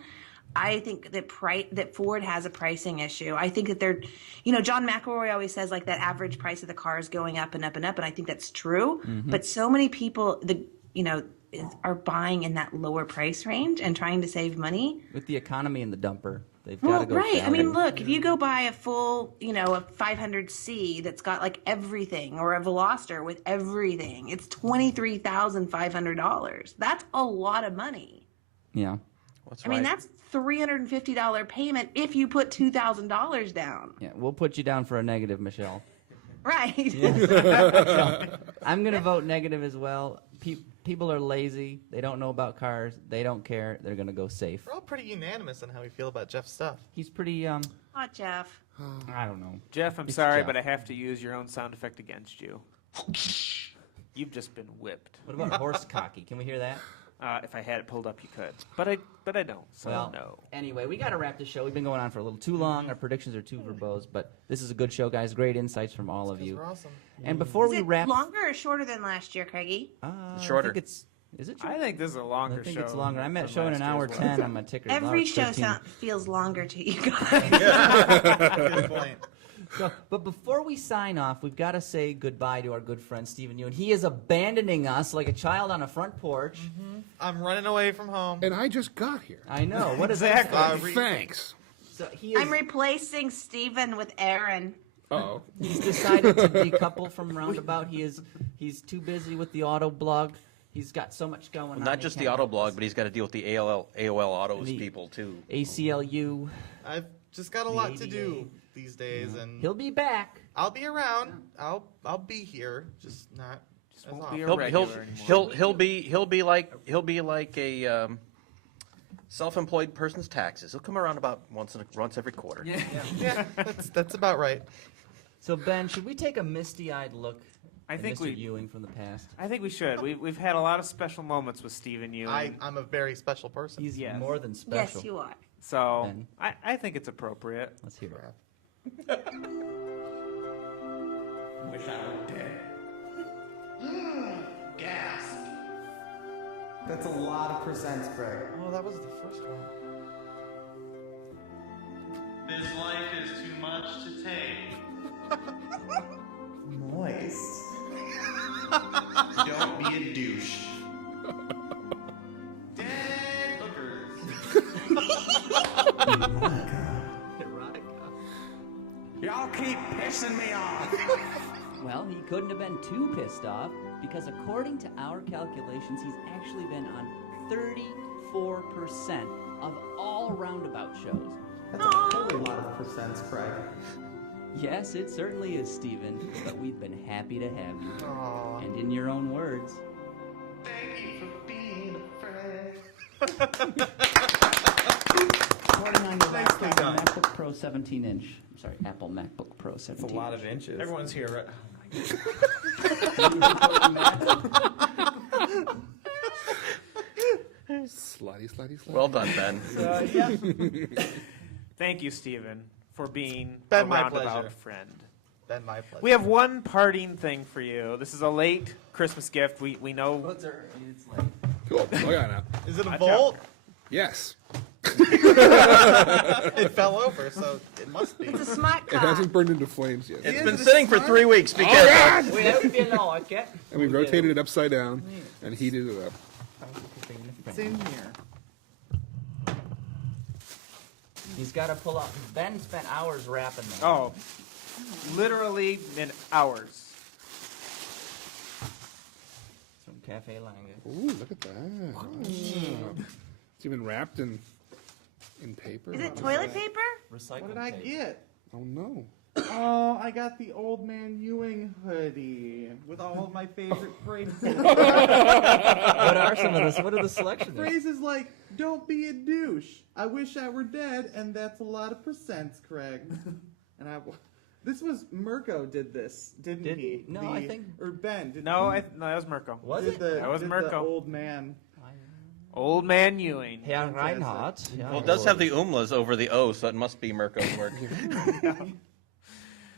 I think that Ford has a pricing issue. I think that they're, John McElroy always says like that average price of the car is going up and up and up, and I think that's true. But so many people, are buying in that lower price range and trying to save money. With the economy in the dumper, they've got to go. Right. down. I mean, look, if you go buy a full, a 500C that's got like everything, or a Veloster with everything, it's $23,500. That's a lot of money. Yeah. I mean, that's $350 payment if you put $2,000 down. Yeah, we'll put you down for a negative, Michelle. Right. I'm going to vote negative as well. People are lazy. They don't know about cars. They don't care. They're going to go safe. We're all pretty unanimous on how we feel about Jeff's stuff. He's pretty, Oh, Jeff. I don't know. Jeff, I'm It's sorry, Jeff. but I have to use your own sound effect against you. You've just been whipped. What about horse cocky? Can we hear that? If I had it pulled up, you could. But I don't, so Well, no. Anyway, we got to wrap this show. We've been going on for a little too long. Our predictions are too verbose, but this is a good show, guys. Great insights from all of you. We're awesome. And before Is we it wharter, longer or shorter than last year, Craigie? Shorter. I think it's, is it shorter? I think this is a longer show. I think it's longer. I'm at than showing last an hour year's 10 on my ticker. Every show 13. feels longer to you guys. Good point. So, but before we sign off, we've got to say goodbye to our good friend Stephen Ewan. He is abandoning us like a child on a front porch. I'm running away from home. And I just got here. I know. What is Exactly. that? Thanks. So he is, I'm replacing Steven with Aaron. Uh-oh. he's decided to decouple from Roundabout. He's too busy with the auto blog. He's got so much going on. Not he just the can't auto help blog, us. but he's got to deal with the AOL Autos The- people too. ACLU. I've just got a The lot to ADA. do these days, and He'll be back. I'll be around. I'll be here, just not as won't often. be He'll regular anymore. he'll be like a self-employed person's taxes. He'll come around about once every quarter. Yeah, that's about right. So Ben, should we take a misty-eyed look I at think Mr. we- Ewing from the past? I think we should. We've had a lot of special moments with Stephen Ewing. I'm a very special person. He's Yes. more than special. Yes, you are. So Ben. I think it's appropriate. Let's hear it. Wish I were dead. Gasp. That's a lot of percents, Greg. Oh, that was the first one. This life is too much to take. Moist. Don't be a douche. Dead lookers. Erotica. Y'all keep pissing me off. Well, he couldn't have been too pissed off because according to our calculations, he's actually been on 34% of all Roundabout shows. That's a whole lot of percents, Craig. Yes, it certainly is, Steven, but we've been happy to have you. Aww. And in your own words, Thank you for being a friend. $49 Nicely done. MacBook Pro 17-inch. I'm sorry, Apple MacBook Pro 17. That's a lot of inches. Everyone's here, right? Slutty. Well done, Ben. Thank you, Steven, for being Been a my Roundabout pleasure. friend. Then my pleasure. We have one parting thing for you. This is a late Christmas gift. We know. It's like Cool. Oh, yeah, now. Is it a Watch Volt? Yes. It fell over, so it must be. It's a smart It car. hasn't burned into flames yet. It's Is been it a sitting for smart- 3 weeks. Be careful. we hope you like it. And we rotated it upside down and heated it up. It's in here. He's got to pull up. Ben spent hours wrapping them. Oh, literally in hours. From Cafe Lange. Ooh, look at that. Wow. It's even wrapped in paper. Is it toilet paper? Recycled What did I tape. get? Oh, no. Oh, I got the Old Man Ewing hoodie with all of my favorite phrases. What are some of this? What are the selections? Phrases like, don't be a douche. I wish I were dead, and that's a lot of percents, Craig. And this was Mirko did this, didn't Did he? he? No, I think- Or Ben. Did No, he? no, that was Mirko. Was Did it? the, That was did Mirko. the Old Man. Old Man Ewing. Herr Reinhardt. Yeah. Well, it does have the umlas over the O, so it must be Mirko's work.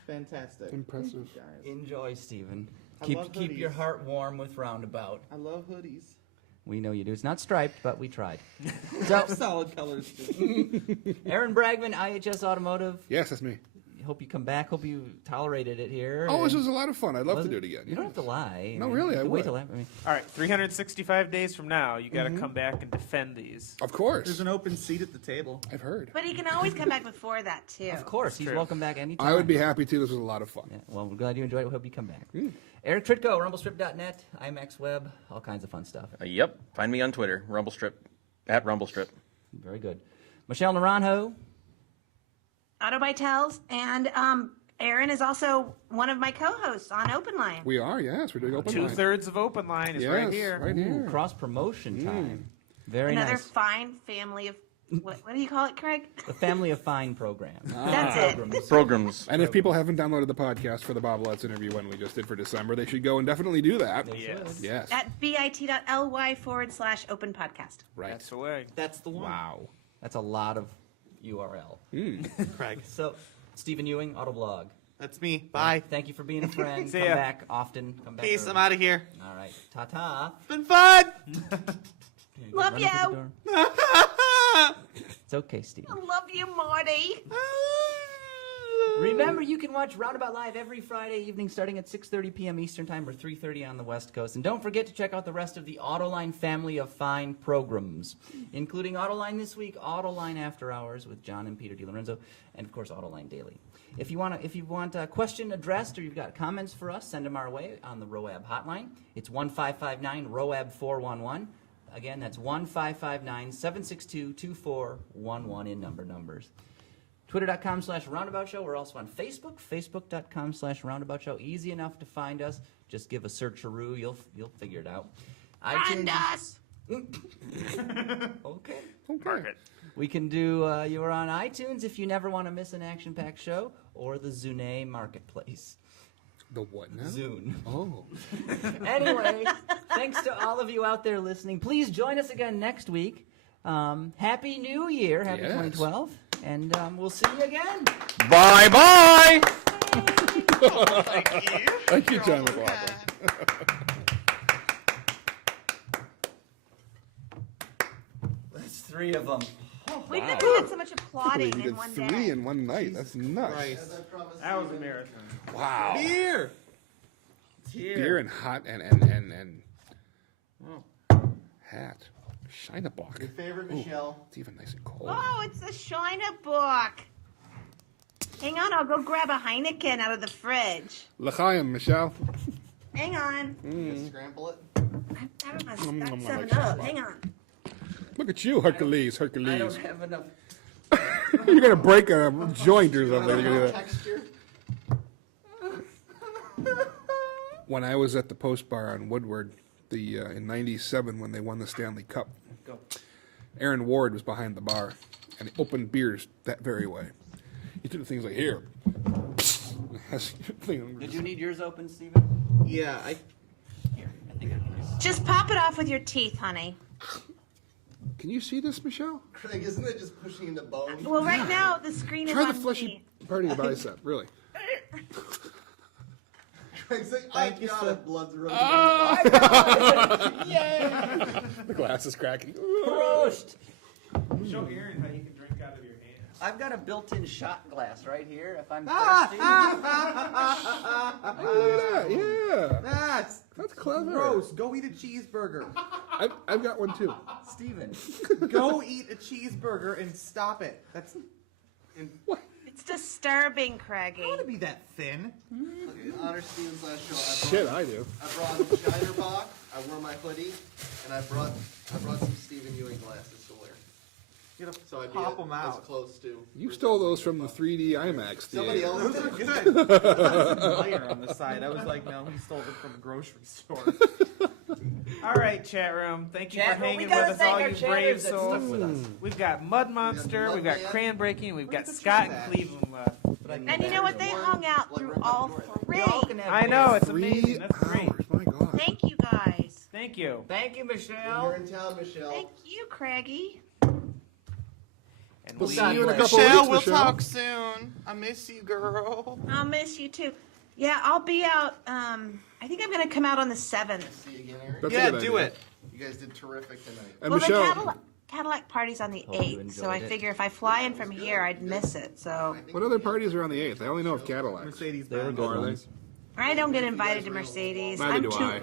Fantastic. Impressive. Thank you, guys. Enjoy, Stephen. I Keep love your hoodies. heart warm with Roundabout. I love hoodies. We know you do. It's not striped, but we tried. So, Solid colors, too. Aaron Bragman, IHS Automotive. Yes, that's me. Hope you come back. Hope you tolerated it here. Oh, this was a lot of fun. I'd love Was to do it again. You don't have to lie. No, really, you I can wait would. till after. All right, 365 days from now, you got to come back and defend these. Of course. There's an open seat at the table. I've heard. But he can always come back before that, too. Of course, he's True. welcome back anytime. I would be happy to. This was a lot of fun. Yeah, well, we're glad you enjoyed it. We hope you come back. Eric Tritko, RumbleStrip.net, IMAX Web, all kinds of fun stuff. Yep. Find me on Twitter, Rumblestrip, at Rumblestrip. Very good. Michelle Naranjo. Auto by Tells, and Aaron is also one of my co-hosts on Open Line. We are, yes. We're doing open line. 2/3 of Open Line is Yes, right here. right here. Cross promotion time. Very Another nice. fine family of what do you call it, Craig? The Family of Fine program. That's it. Programs. And if people haven't downloaded the podcast for the Bob Lutz interview one we just did for December, they should go and definitely do that. Yes. Yes. At bit.ly/open podcast. Right. That's the way. That's the one. Wow. That's a lot of URL. Craig. So, Stephen Ewing, Autoblog. That's me. Bye. Thank you for being a friend. See Come ya. back often. Come back. Peace. early. I'm out of here. All right. Ta-ta. It's been fun. Love Run to the you. door. It's okay, Steve. I love you, Marty. Remember, you can watch Roundabout Live every Friday evening starting at 6:30 p.m. Eastern Time or 3:30 on the West Coast. And don't forget to check out the rest of the Autoline family of fine programs, including Autoline This Week, Autoline After Hours with John and Peter DiLorenzo, and of course Autoline Daily. If you want a question addressed or you've got comments for us, send them our way on the RoAB hotline. It's 1559 RoAB 411. Again, that's 1559-762-2411 in numbers. Twitter.com/Roundabout Show. We're also on Facebook. Facebook.com/Roundabout Show. Easy enough to find us. Just give a search-a-roo. You'll figure it out. Find us. Okay. Okay. We can do, you are on iTunes if you never want to miss an action-packed show, or the Zune Marketplace. The what now? Zune. Oh. Anyway, thanks to all of you out there listening. Please join us again next week. Happy New Year. Happy Yes. 2012. And we'll see you again. Bye-bye! Thank you, John McLaughlin. That's 3 of them. We've Wow. never had so much You applauding in did one 3 day. in one night. That's nuts. That was a marathon. Wow. Beer. Beer and hot and hat. Shinebuck. Your favorite, Ooh, Michelle. it's even nice and cold. Oh, it's a Shiner book. Hang on, I'll go grab a Heineken out of the fridge. L'chaim, Michelle. Hang on. Scramble it. I'm having my 7-Up. Hang on. Look at you, Hercules. I don't Hercules. have enough. You're gonna break a joint or something. You're gonna- Texture. When I was at the Post Bar on Woodward, in '97 when they won the Stanley Cup, Aaron Ward was behind the bar, and he opened beers that very way. He did things like here. Did you need yours open, Steven? Yeah, Here, I think I can use Just pop it off with your teeth, honey. Can you see this, Michelle? Craig, isn't it just pushing the bone? Well, right now the screen is Try on the fleshy me. part of your bicep, really. Craig's like, Thank I you, got sir. it. Blood's running. The glass is cracking. Roast! Show Aaron how you can drink out of your hand. I've got a built-in shot glass right here if I'm thirsty. Oh, yeah. That's clever. gross. Go eat a cheeseburger. I've got one too. Steven. Go eat a cheeseburger and stop it. That's. It's disturbing, Craigie. I want to be that thin. Honor Steven's last show. Shit, I do. I brought Schneiderbach. I wore my hoodie, and I brought some Stephen Ewing glasses to wear. You gotta So I'd pop be them as out. close to. You stole those from the 3D IMAX Somebody theater. else Those are did. good. There's a liar on the side. I was like, no, he stole them from a grocery store. All right, chat room. Thank you Chat for room, hanging we gotta with us, thank all our you chatters brave that souls. stuck with us. We've got Mud Monster, we've got Mudman. Cran Breaking, we've got Where's the Scott trash? and Cleveland left. And you know what? They hung out through all three. Y'all can have I know, it's 3 amazing. That's great. hours, my God. Thank you, guys. Thank you. Thank you, When Michelle. you're in town, Michelle. Thank you, Craigie. And We'll we, see you in a couple Michelle, weeks, we'll Michelle. talk soon. I miss you, girl. I'll miss you too. Yeah, I'll be out. I think I'm gonna come out on the 7th. See you again, Eric. That's a Yeah, good do idea. it. You guys did terrific tonight. And Well, Michelle, the Cadillac party's on the Hope you 8th, so I enjoyed it. figure if I fly in from here, I'd miss it. So what other parties are on the 8th? I only know of Cadillacs. Mercedes They were Benz. good Oh, are they? ones. I don't get invited to Mercedes. Neither I'm do too. I.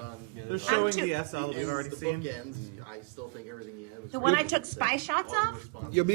They're showing too- the SL that we've already the seen. bookends. I still think everything you had was The one I great. took spy shots All the of? responses. You'll be